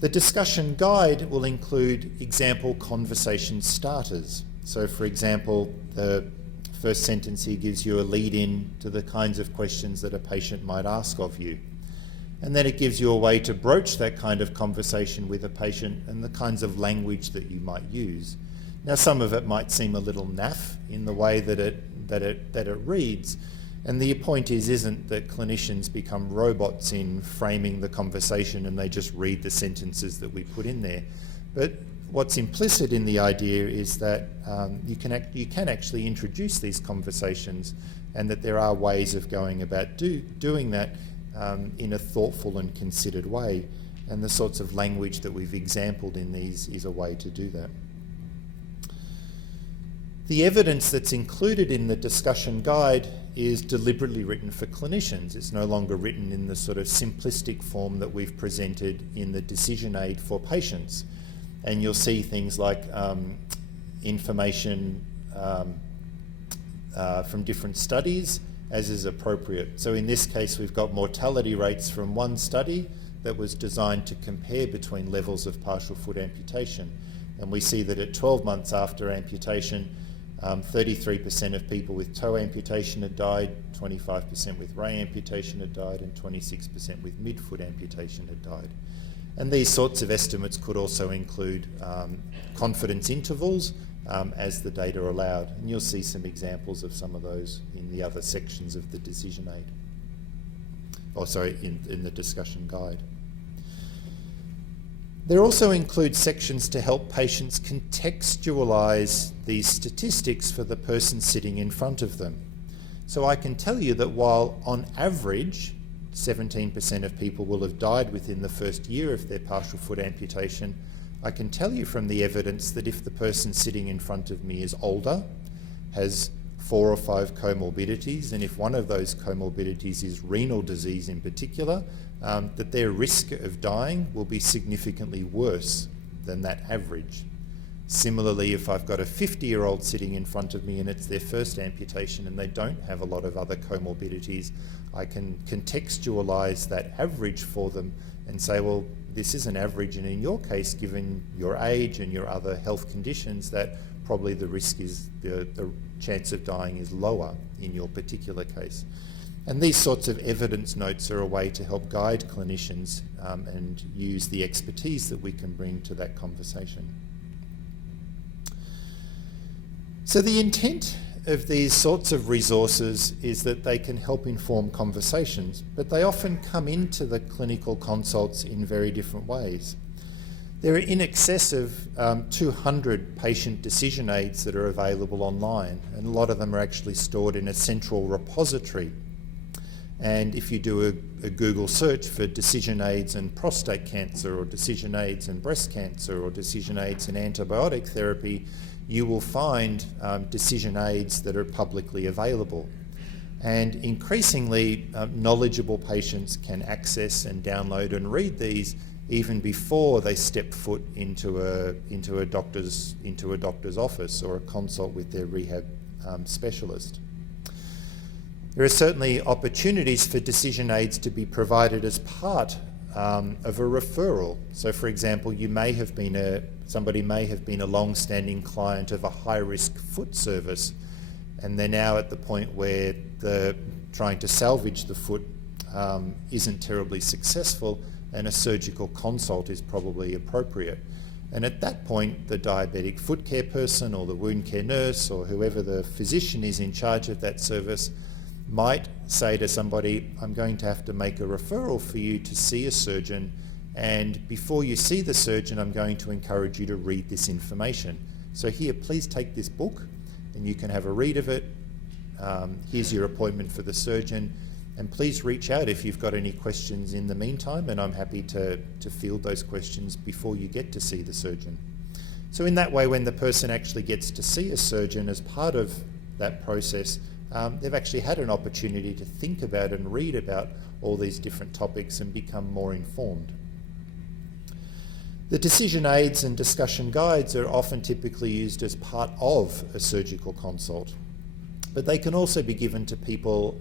The discussion guide will include example conversation starters. So for example, the first sentence here gives you a lead-in to the kinds of questions that a patient might ask of you. And then it gives you a way to broach that kind of conversation with a patient and the kinds of language that you might use. Now some of it might seem a little naff in the way that it reads, and the point isn't that clinicians become robots in framing the conversation and they just read the sentences that we put in there. But what's implicit in the idea is that you can actually introduce these conversations, and that there are ways of going about doing that in a thoughtful and considered way. And the sorts of language that we've exampled in these is a way to do that. The evidence that's included in the discussion guide is deliberately written for clinicians. It's no longer written in the sort of simplistic form that we've presented in the decision aid for patients. And you'll see things like information from different studies as is appropriate. So in this case, we've got mortality rates from one study that was designed to compare between levels of partial foot amputation. And we see that at 12 months after amputation, 33% of people with toe amputation had died, 25% with ray amputation had died, and 26% with midfoot amputation had died. And these sorts of estimates could also include confidence intervals as the data allowed. And you'll see some examples of some of those in the other sections of the decision aid. In the discussion guide. There also include sections to help patients contextualise these statistics for the person sitting in front of them. So I can tell you that while on average 17% of people will have died within the first year of their partial foot amputation, I can tell you from the evidence that if the person sitting in front of me is older, has 4 or 5 comorbidities, and if one of those comorbidities is renal disease in particular, that their risk of dying will be significantly worse than that average. Similarly, if I've got a 50-year-old sitting in front of me and it's their first amputation and they don't have a lot of other comorbidities, I can contextualise that average for them and say, well, this is an average, and in your case, given your age and your other health conditions, that probably the risk is, the chance of dying is lower in your particular case. And these sorts of evidence notes are a way to help guide clinicians and use the expertise that we can bring to that conversation. So the intent of these sorts of resources is that they can help inform conversations, but they often come into the clinical consults in very different ways. There are in excess of 200 patient decision aids that are available online, and a lot of them are actually stored in a central repository. And if you do a Google search for decision aids in prostate cancer, or decision aids in breast cancer, or decision aids in antibiotic therapy, you will find decision aids that are publicly available. And increasingly, knowledgeable patients can access and download and read these even before they step foot into a doctor's office or a consult with their rehab specialist. There are certainly opportunities for decision aids to be provided as part of a referral. So, for example, somebody may have been a long-standing client of a high-risk foot service, and they're now at the point where trying to salvage the foot isn't terribly successful, and a surgical consult is probably appropriate. And at that point, the diabetic foot care person or the wound care nurse or whoever the physician is in charge of that service might say to somebody, I'm going to have to make a referral for you to see a surgeon, and before you see the surgeon, I'm going to encourage you to read this information. So here, please take this book and you can have a read of it. Here's your appointment for the surgeon, and please reach out if you've got any questions in the meantime, and I'm happy to field those questions before you get to see the surgeon. So in that way, when the person actually gets to see a surgeon as part of that process, they've actually had an opportunity to think about and read about all these different topics and become more informed. The decision aids and discussion guides are often typically used as part of a surgical consult, but they can also be given to people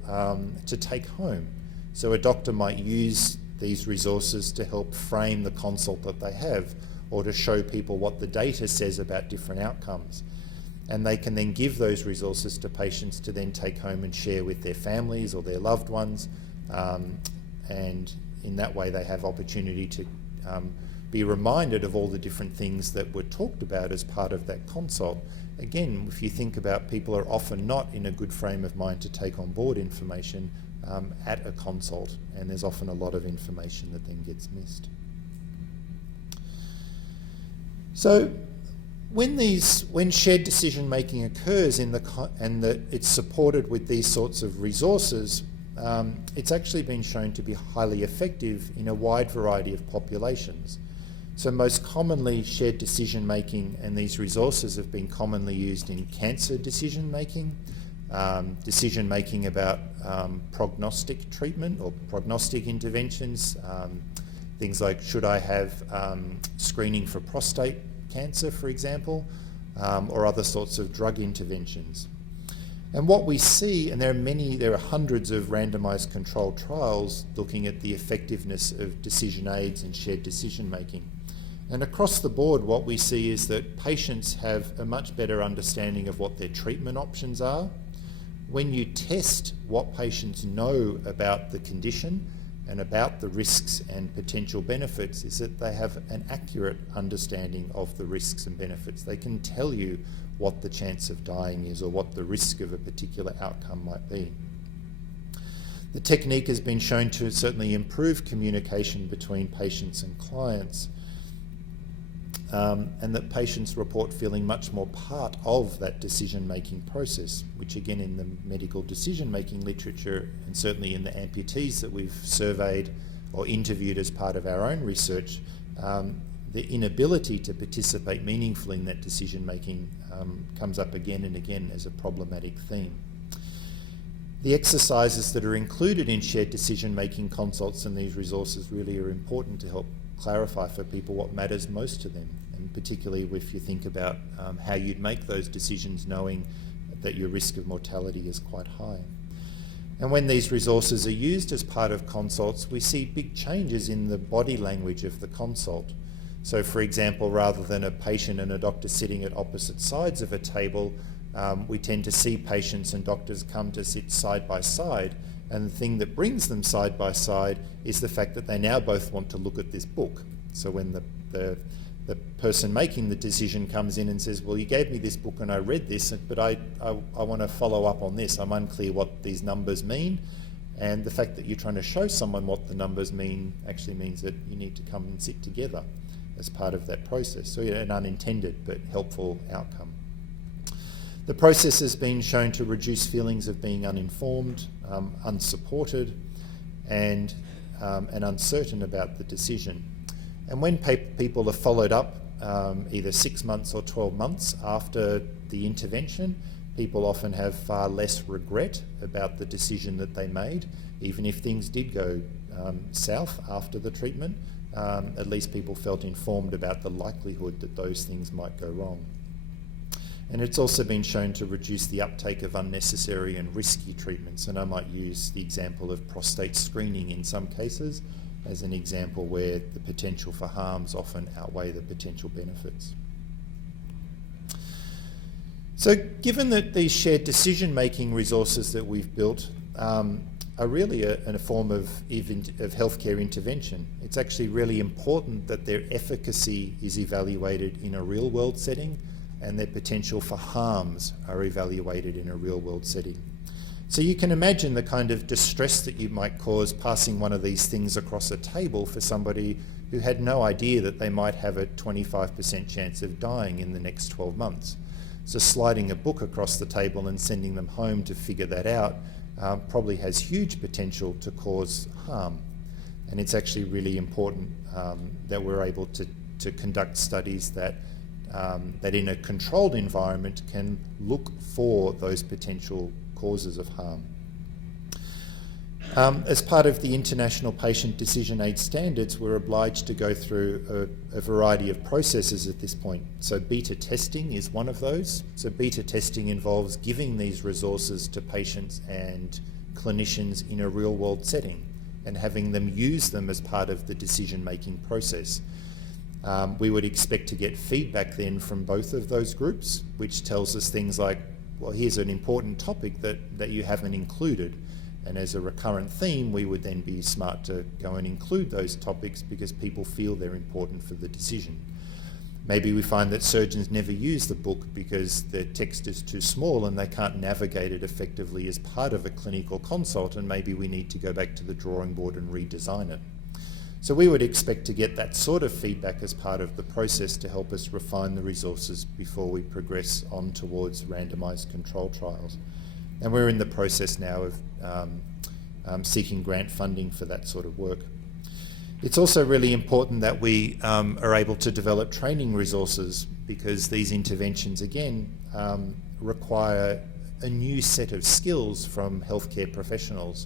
to take home. So a doctor might use these resources to help frame the consult that they have, or to show people what the data says about different outcomes. And they can then give those resources to patients to then take home and share with their families or their loved ones. And in that way, they have opportunity to be reminded of all the different things that were talked about as part of that consult. Again, if you think about, people are often not in a good frame of mind to take on board information at a consult, and there's often a lot of information that then gets missed. So when shared decision making occurs and that it's supported with these sorts of resources, it's actually been shown to be highly effective in a wide variety of populations. So most commonly, shared decision making and these resources have been commonly used in cancer decision making about prognostic treatment or prognostic interventions, things like, should I have screening for prostate cancer, for example, or other sorts of drug interventions. And what we see, and there are hundreds of randomized controlled trials looking at the effectiveness of decision aids and shared decision making. And across the board, what we see is that patients have a much better understanding of what their treatment options are. When you test what patients know about the condition and about the risks and potential benefits, is that they have an accurate understanding of the risks and benefits. They can tell you what the chance of dying is or what the risk of a particular outcome might be. The technique has been shown to certainly improve communication between patients and clients, and that patients report feeling much more part of that decision-making process, which again, in the medical decision-making literature, and certainly in the amputees that we've surveyed or interviewed as part of our own research, the inability to participate meaningfully in that decision making comes up again and again as a problematic theme. The exercises that are included in shared decision-making consults and these resources really are important to help clarify for people what matters most to them, and particularly if you think about how you'd make those decisions knowing that your risk of mortality is quite high. And when these resources are used as part of consults, we see big changes in the body language of the consult. So for example, rather than a patient and a doctor sitting at opposite sides of a table, we tend to see patients and doctors come to sit side by side, and the thing that brings them side by side is the fact that they now both want to look at this book. So when the person making the decision comes in and says, well, you gave me this book and I read this, but I want to follow up on this. I'm unclear what these numbers mean. And the fact that you're trying to show someone what the numbers mean actually means that you need to come and sit together as part of that process. So an unintended but helpful outcome. The process has been shown to reduce feelings of being uninformed, unsupported, and uncertain about the decision. And when people are followed up either 6 months or 12 months after the intervention, people often have far less regret about the decision that they made. Even if things did go south after the treatment, at least people felt informed about the likelihood that those things might go wrong. And it's also been shown to reduce the uptake of unnecessary and risky treatments. And I might use the example of prostate screening in some cases as an example where the potential for harms often outweigh the potential benefits. So given that these shared decision-making resources that we've built are really a form of healthcare intervention, it's actually really important that their efficacy is evaluated in a real-world setting and their potential for harms are evaluated in a real-world setting. So you can imagine the kind of distress that you might cause passing one of these things across a table for somebody who had no idea that they might have a 25% chance of dying in the next 12 months. So sliding a book across the table and sending them home to figure that out probably has huge potential to cause harm. And it's actually really important that we're able to conduct studies that in a controlled environment can look for those potential causes of harm. As part of the International Patient Decision Aid Standards, we're obliged to go through a variety of processes at this point. So beta testing is one of those. So beta testing involves giving these resources to patients and clinicians in a real-world setting and having them use them as part of the decision-making process. We would expect to get feedback then from both of those groups, which tells us things like, well, here's an important topic that you haven't included. And as a recurrent theme, we would then be smart to go and include those topics because people feel they're important for the decision. Maybe we find that surgeons never use the book because the text is too small and they can't navigate it effectively as part of a clinical consult, and maybe we need to go back to the drawing board and redesign it. So we would expect to get that sort of feedback as part of the process to help us refine the resources before we progress on towards randomised control trials. And we're in the process now of seeking grant funding for that sort of work. It's also really important that we are able to develop training resources because these interventions, again, require a new set of skills from healthcare professionals.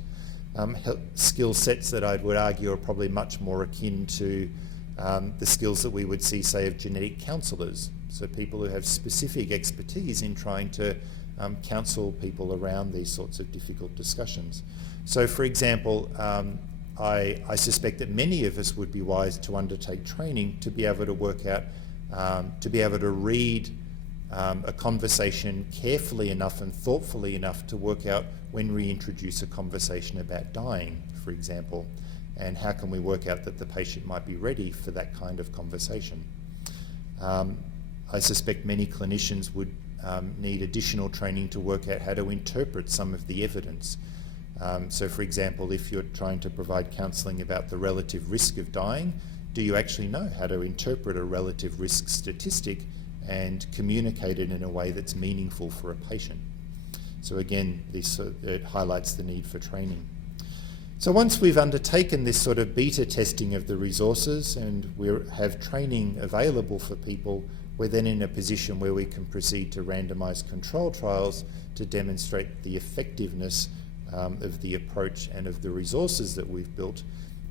Skill sets that I would argue are probably much more akin to the skills that we would see, say, of genetic counsellors. So people who have specific expertise in trying to counsel people around these sorts of difficult discussions. So for example, I suspect that many of us would be wise to undertake training to be able to work out, to be able to read a conversation carefully enough and thoughtfully enough to work out when we introduce a conversation about dying, for example, and how can we work out that the patient might be ready for that kind of conversation. I suspect many clinicians would need additional training to work out how to interpret some of the evidence. So for example, if you're trying to provide counselling about the relative risk of dying, do you actually know how to interpret a relative risk statistic and communicate it in a way that's meaningful for a patient? So again, it highlights the need for training. So once we've undertaken this sort of beta testing of the resources and we have training available for people, we're then in a position where we can proceed to randomised control trials to demonstrate the effectiveness of the approach and of the resources that we've built,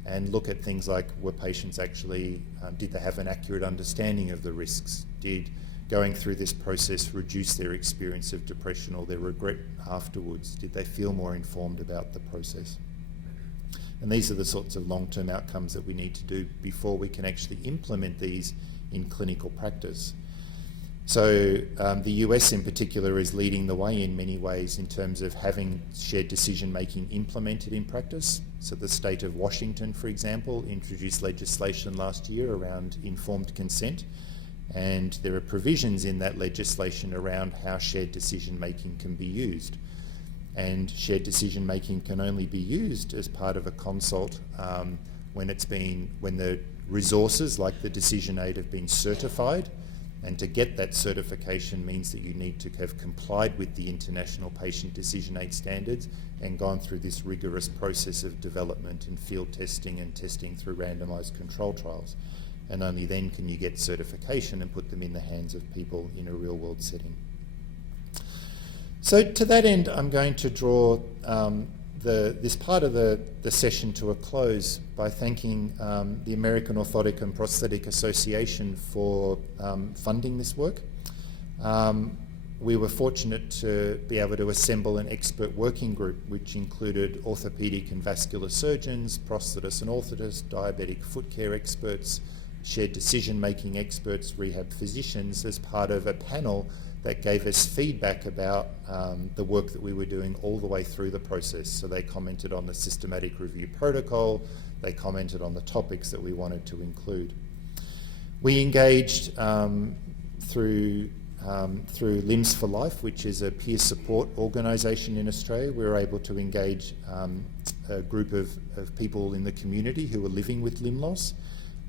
and look at things like, were patients actually, did they have an accurate understanding of the risks? Did going through this process reduce their experience of depression or their regret afterwards? Did they feel more informed about the process? And these are the sorts of long-term outcomes that we need to do before we can actually implement these in clinical practice. So the US in particular is leading the way in many ways in terms of having shared decision-making implemented in practice. So the state of Washington, for example, introduced legislation last year around informed consent, and there are provisions in that legislation around how shared decision-making can be used. And shared decision-making can only be used as part of a consult when the resources, like the decision aid, have been certified. And to get that certification means that you need to have complied with the International Patient Decision Aid Standards and gone through this rigorous process of development and field testing and testing through randomised control trials. And only then can you get certification and put them in the hands of people in a real-world setting. So to that end, I'm going to draw this part of the session to a close by thanking the American Orthotic and Prosthetic Association for funding this work. We were fortunate to be able to assemble an expert working group which included orthopaedic and vascular surgeons, prosthetists and orthotists, diabetic foot care experts, shared decision-making experts, rehab physicians, as part of a panel that gave us feedback about the work that we were doing all the way through the process. So they commented on the systematic review protocol, they commented on the topics that we wanted to include. We engaged through Limbs for Life, which is a peer support organisation in Australia. We were able to engage a group of people in the community who were living with limb loss.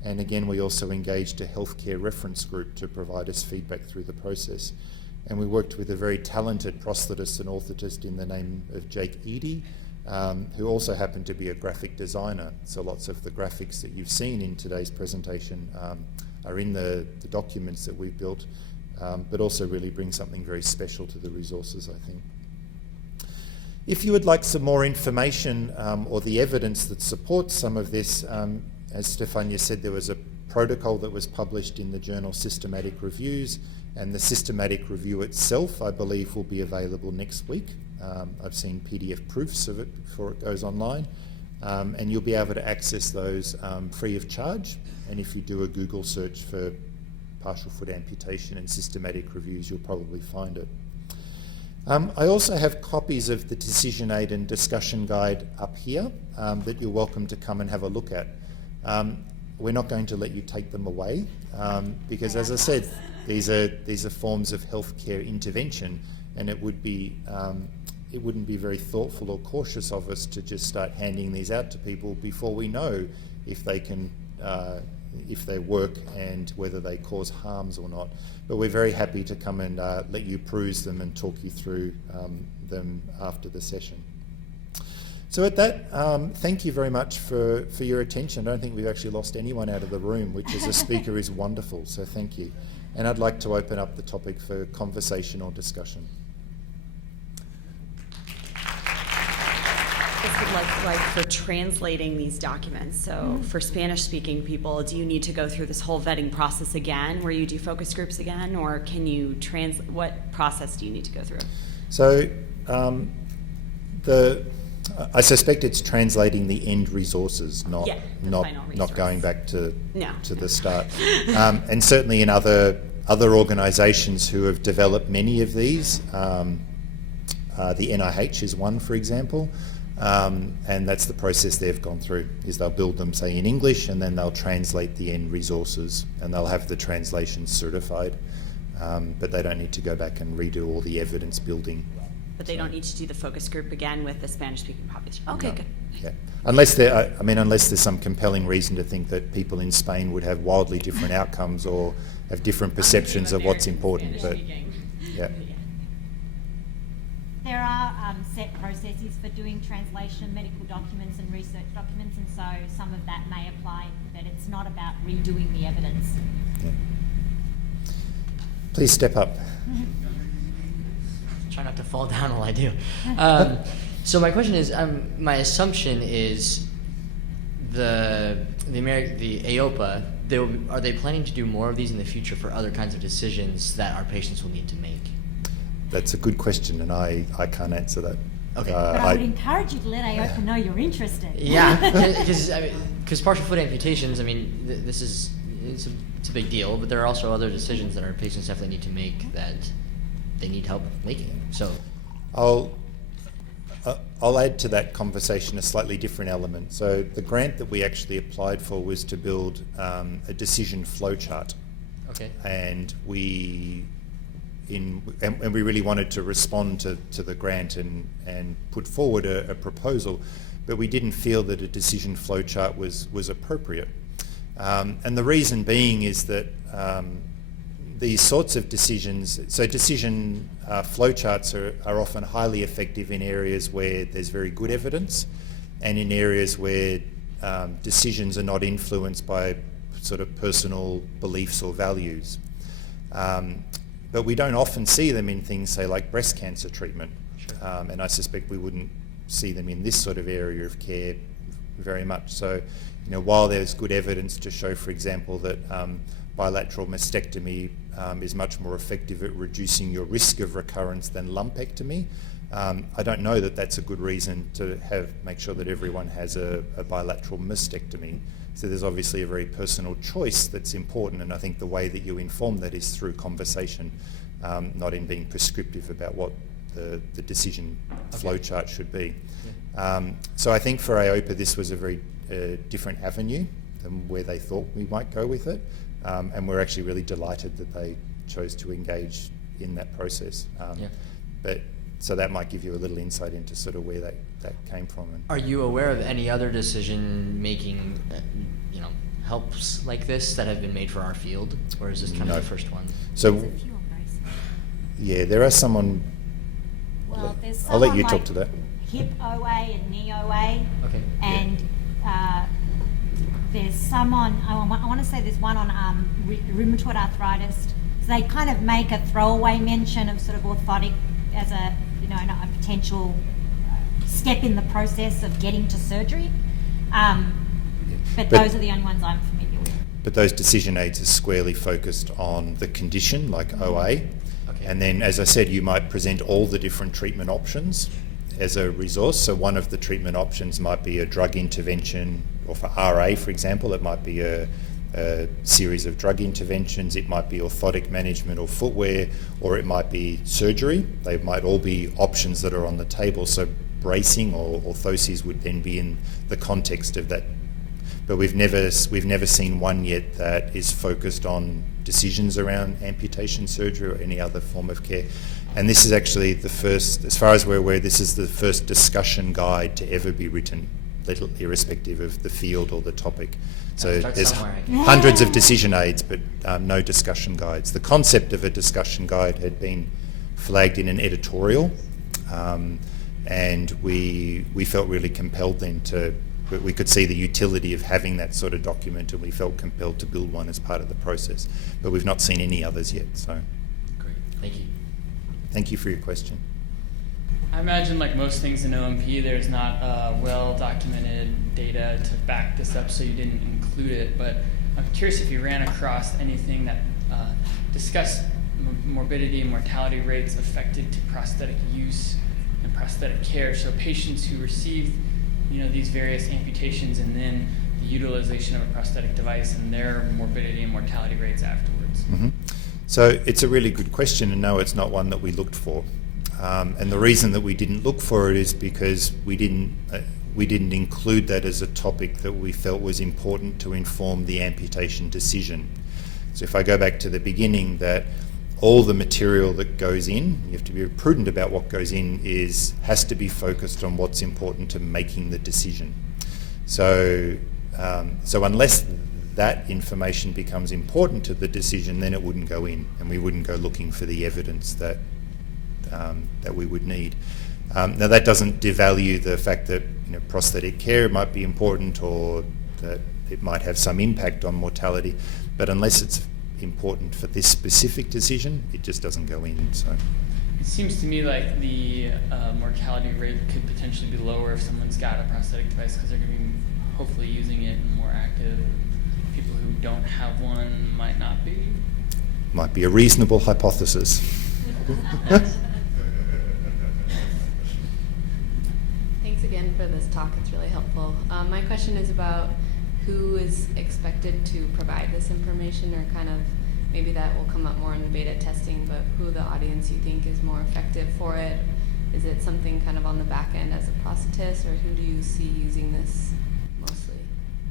And again, we also engaged a healthcare reference group to provide us feedback through the process. And we worked with a very talented prosthetist and orthotist in the name of Jake Eady, who also happened to be a graphic designer. So lots of the graphics that you've seen in today's presentation are in the documents that we've built, but also really bring something very special to the resources, I think. If you would like some more information or the evidence that supports some of this, as Stefania said, there was a protocol that was published in the journal Systematic Reviews, and the systematic review itself, I believe, will be available next week. I've seen PDF proofs of it before it goes online, and you'll be able to access those free of charge. And if you do a Google search for partial foot amputation and systematic reviews, you'll probably find it. I also have copies of the decision aid and discussion guide up here that you're welcome to come and have a look at. We're not going to let you take them away because, as I said, these are forms of healthcare intervention, and it wouldn't be very thoughtful or cautious of us to just start handing these out to people before we know if they work and whether they cause harms or not. But we're very happy to come and let you peruse them and talk you through them after the session. So at that, thank you very much for your attention. I don't think we've actually lost anyone out of the room, which as a speaker is wonderful, so thank you. And I'd like to open up the topic for conversation or discussion. This would like for translating these documents. So for Spanish-speaking people, do you need to go through this whole vetting process again, where you do focus groups again, or can you what process do you need to go through? So I suspect it's translating the end resources, not going back to the start. And certainly in other organisations who have developed many of these, the NIH is one, for example, and that's the process they've gone through. Is they'll build them, say, in English, and then they'll translate the end resources, and they'll have the translation certified, but they don't need to go back and redo all the evidence building. But they don't need to do the focus group again with the Spanish-speaking population. Okay, No. good. Yeah. Unless there's some compelling reason to think that people in Spain would have wildly different outcomes or have different perceptions of what's important. But yeah. There are set processes for doing translation of medical documents and research documents, and so some of that may apply, but it's not about redoing the evidence. Yeah. Please step up. Try not to fall down while I do. So my question is, my assumption is the AAOPA, are they planning to do more of these in the future for other kinds of decisions that our patients will need to make? That's a good question, and I can't answer that. Okay. But I would encourage you to let AAOPA know you're interested. Yeah, because partial foot amputations, I mean, it's a big deal, but there are also other decisions that our patients definitely need to make that they need help making. So I'll add to that conversation a slightly different element. So the grant that we actually applied for was to build a decision flowchart. Okay. And we really wanted to respond to the grant and put forward a proposal, but we didn't feel that a decision flowchart was appropriate. And the reason being is that these sorts of decisions, so decision flowcharts are often highly effective in areas where there's very good evidence and in areas where decisions are not influenced by sort of personal beliefs or values. But we don't often see them in things, say, like breast cancer treatment. Sure. And I suspect we wouldn't see them in this sort of area of care very much. So, while there's good evidence to show, for example, that bilateral mastectomy is much more effective at reducing your risk of recurrence than lumpectomy, I don't know that that's a good reason to make sure that everyone has a bilateral mastectomy. So there's obviously a very personal choice that's important, and I think the way that you inform that is through conversation, not in being prescriptive about what the decision flowchart should be. Yeah. So I think for AAOPA this was a very different avenue than where they thought we might go with it, and we're actually really delighted that they chose to engage in that process. So that might give you a little insight into sort of where that came from. Are you aware of any other decision-making, helps like this that have been made for our field, or is this kind of the first one? So, yeah, there are some on. Well, there's some I'll let you on, talk to that. Hip OA and knee OA. Okay. And there's some on. I want to say there's one on rheumatoid arthritis. So they kind of make a throwaway mention of sort of orthotic as a potential step in the process of getting to surgery. But those are the only ones I'm familiar with. But those decision aids are squarely focused on the condition, like OA. Okay. And then, as I said, you might present all the different treatment options as a resource. So one of the treatment options might be a drug intervention, or for RA, for example, it might be a series of drug interventions, it might be orthotic management or footwear, or it might be surgery. They might all be options that are on the table. So bracing or orthoses would then be in the context of that. But we've never seen one yet that is focused on decisions around amputation surgery or any other form of care. And this is actually the first, as far as we're aware, this is the first discussion guide to ever be written, irrespective of the field or the topic. So there's hundreds of decision aids, but no discussion guides. The concept of a discussion guide had been flagged in an editorial, and we felt really compelled then we could see the utility of having that sort of document, and we felt compelled to build one as part of the process. But we've not seen any others yet. So, great, thank you. Thank you for your question. I imagine, like most things in OMP, there's not well-documented data to back this up, so you didn't include it. But I'm curious if you ran across anything that discussed morbidity and mortality rates affected to prosthetic use and prosthetic care. So patients who received, these various amputations and then the utilization of a prosthetic device and their morbidity and mortality rates afterwards. Mm-hmm. So it's a really good question, and no, it's not one that we looked for. And the reason that we didn't look for it is because we didn't include that as a topic that we felt was important to inform the amputation decision. So if I go back to the beginning, that all the material that goes in, you have to be prudent about what goes in, has to be focused on what's important to making the decision. So unless that information becomes important to the decision, then it wouldn't go in, and we wouldn't go looking for the evidence that that we would need. Now that doesn't devalue the fact that prosthetic care might be important or that it might have some impact on mortality, but unless it's important for this specific decision, it just doesn't go in. So it seems to me like the mortality rate could potentially be lower if someone's got a prosthetic device because they're going to be hopefully using it and more active. People who don't have one might not be. Might be a reasonable hypothesis. Thanks again for this talk. It's really helpful. My question is about who is expected to provide this information, or kind of maybe that will come up more in the beta testing, but who the audience you think is more effective for it? Is it something kind of on the back end as a prosthetist, or who do you see using this mostly?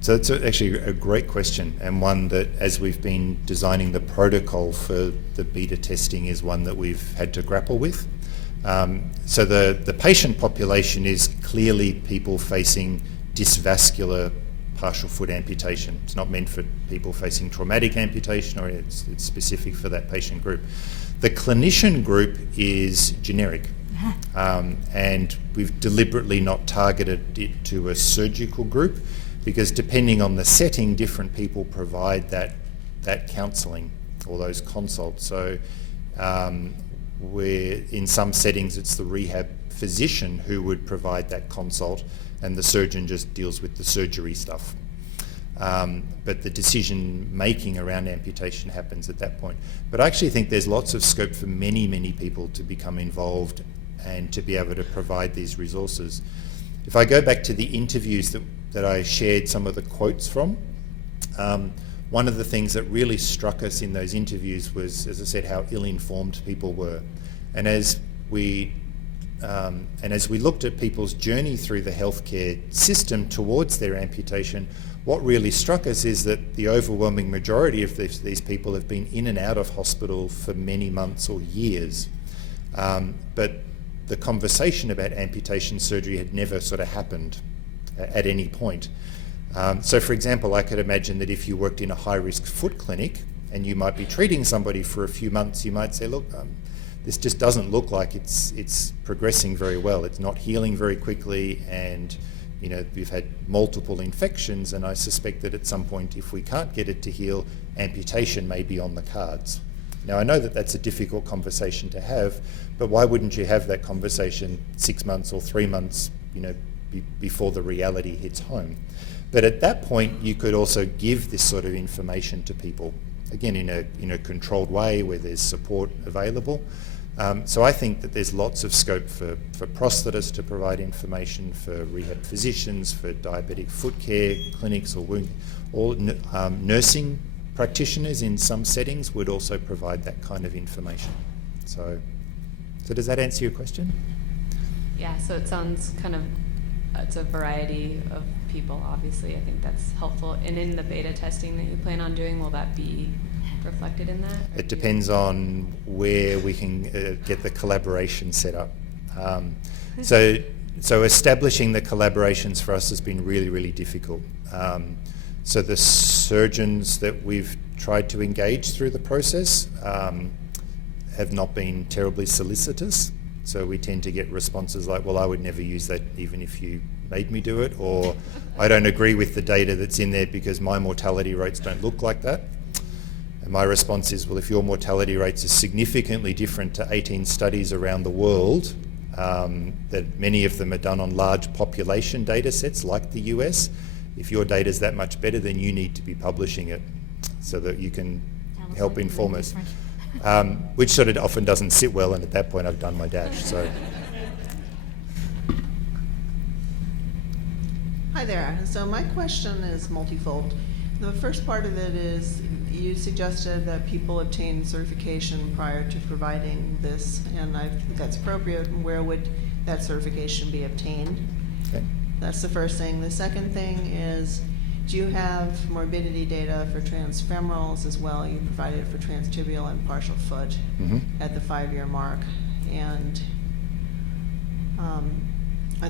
So it's actually a great question, and one that, as we've been designing the protocol for the beta testing, is one that we've had to grapple with. So the patient population is clearly people facing dysvascular partial foot amputation. It's not meant for people facing traumatic amputation, or it's specific for that patient group. The clinician group is generic, and we've deliberately not targeted it to a surgical group, because depending on the setting, different people provide that counselling or those consults. So where in some settings it's the rehab physician who would provide that consult, and the surgeon just deals with the surgery stuff. But the decision making around amputation happens at that point. But I actually think there's lots of scope for many, many people to become involved and to be able to provide these resources. If I go back to the interviews that I shared some of the quotes from, one of the things that really struck us in those interviews was, as I said, how ill-informed people were. And as we looked at people's journey through the healthcare system towards their amputation, what really struck us is that the overwhelming majority of these people have been in and out of hospital for many months or years. But the conversation about amputation surgery had never sort of happened at any point. So for example, I could imagine that if you worked in a high-risk foot clinic and you might be treating somebody for a few months, you might say, look, this just doesn't look like it's progressing very well. It's not healing very quickly, and we've had multiple infections, and I suspect that at some point, if we can't get it to heal, amputation may be on the cards. Now, I know that that's a difficult conversation to have, but why wouldn't you have that conversation 6 months or 3 months, before the reality hits home? But at that point, you could also give this sort of information to people, again, in a controlled way where there's support available. So I think that there's lots of scope for prosthetists to provide information, for rehab physicians, for diabetic foot care clinics, or nursing practitioners in some settings would also provide that kind of information. So does that answer your question? Yeah, so it sounds kind of, it's a variety of people, obviously. I think that's helpful. And in the beta testing that you plan on doing, will that be reflected in that? It depends on where we can get the collaboration set up. So establishing the collaborations for us has been really, really difficult. So the surgeons that we've tried to engage through the process have not been terribly solicitous. So we tend to get responses like, well, I would never use that even if you made me do it, or I don't agree with the data that's in there because my mortality rates don't look like that. And my response is, well, if your mortality rates are significantly different to 18 studies around the world, that many of them are done on large population data sets like the US, if your data is that much better, then you need to be publishing it so that you can help inform us. Which sort of often doesn't sit well, and at that point I've done my dash. So. Hi there. So my question is multifold. The first part of it is you suggested that people obtain certification prior to providing this, and I think that's appropriate. Where would that certification be obtained? Okay. That's the first thing. The second thing is, do you have morbidity data for transfemorals as well? You provided it for transtibial and partial foot at the 5-year mark. And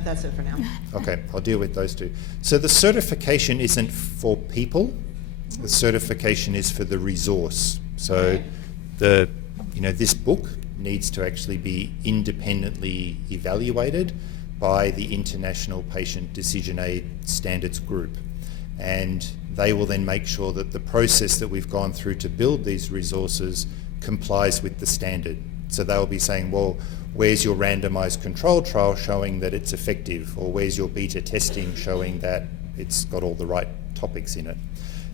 that's it for now. Okay, I'll deal with those two. So the certification isn't for people. The certification is for the resource. So this book needs to actually be independently evaluated by the International Patient Decision Aid Standards Group. And they will then make sure that the process that we've gone through to build these resources complies with the standard. So they'll be saying, well, where's your randomised control trial showing that it's effective? Or where's your beta testing showing that it's got all the right topics in it?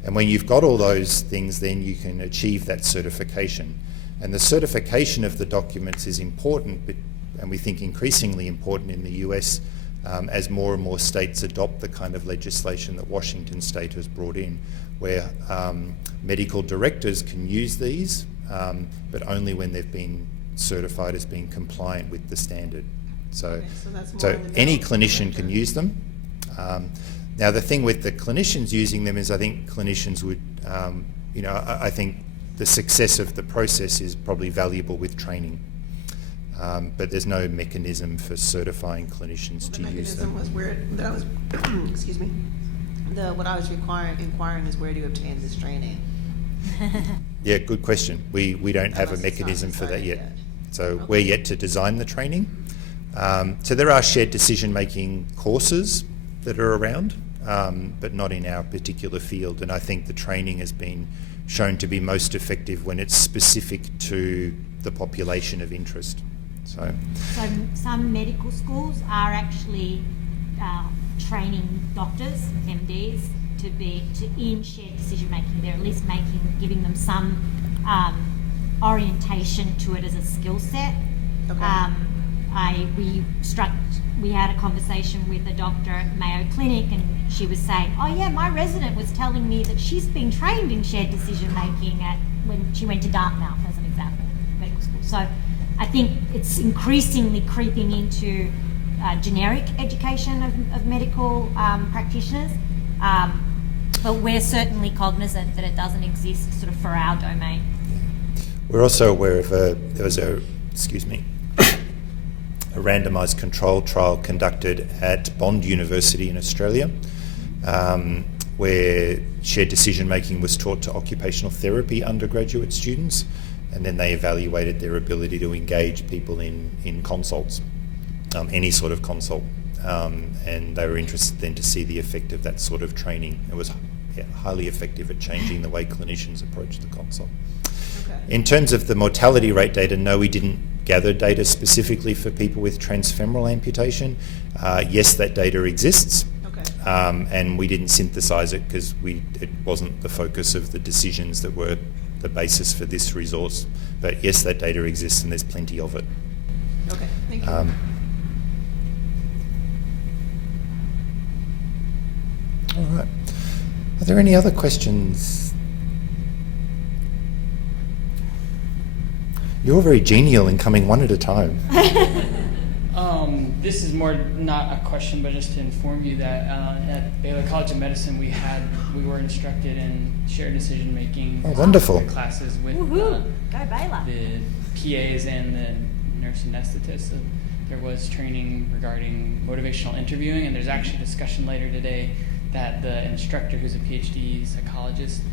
And when you've got all those things, then you can achieve that certification. And the certification of the documents is important, but, and we think increasingly important in the US as more and more states adopt the kind of legislation that Washington State has brought in, where medical directors can use these, but only when they've been certified as being compliant with the standard. So that's more so in the any medical clinician director. can use them. Now the thing with the clinicians using them is I think clinicians would, I think the success of the process is probably valuable with training. But there's no mechanism for certifying clinicians The to use them. mechanism was where, that was, excuse me, what I was inquiring is where do you obtain this training? Yeah, good question. We don't have a Unless it's not mechanism for that decided yet. yet. So Okay. we're yet to design the training. So there are shared decision-making courses that are around, but not in our particular field. And I think the training has been shown to be most effective when it's specific to the population of interest. So Some medical schools are actually training doctors, MDs, in shared decision making. They're at least giving them some orientation to it as a skill set. Okay. We had a conversation with a doctor at Mayo Clinic, and she was saying, "Oh yeah, my resident was telling me that she's been trained in shared decision making when she went to Dartmouth, as an example, medical school." So I think it's increasingly creeping into generic education of medical practitioners, but we're certainly cognizant that it doesn't exist sort of for our domain. we're also aware of a randomised control trial conducted at Bond University in Australia, where shared decision making was taught to occupational therapy undergraduate students, and then they evaluated their ability to engage people in consults, any sort of consult, and they were interested then to see the effect of that sort of training. It was highly effective at changing the way clinicians approach the consult. Okay. In terms of the mortality rate data, no, we didn't gather data specifically for people with transfemoral amputation. Yes, that data exists, Okay. and we didn't synthesize it because it wasn't the focus of the decisions that were the basis for this resource. But yes, that data exists and there's plenty of it. Okay, thank you. All right. Are there any other questions? You're very genial in coming one at a time. This is more not a question, but just to inform you that at Baylor College of Medicine, we were instructed in shared decision making. Oh, wonderful. Classes with Woohoo! Go Baylor! the PAs and the nurse anesthetists. So there was training regarding motivational interviewing, and there's actually discussion later today that the instructor, who's a PhD psychologist,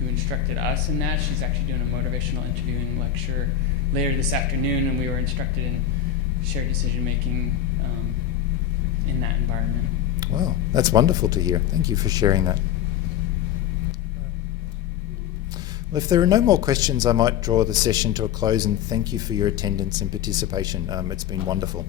who instructed us in that, she's actually doing a motivational interviewing lecture later this afternoon, and we were instructed in shared decision making in that environment. Wow, that's wonderful to hear. Thank you for sharing that. Well, if there are no more questions, I might draw the session to a close and thank you for your attendance and participation. It's been wonderful.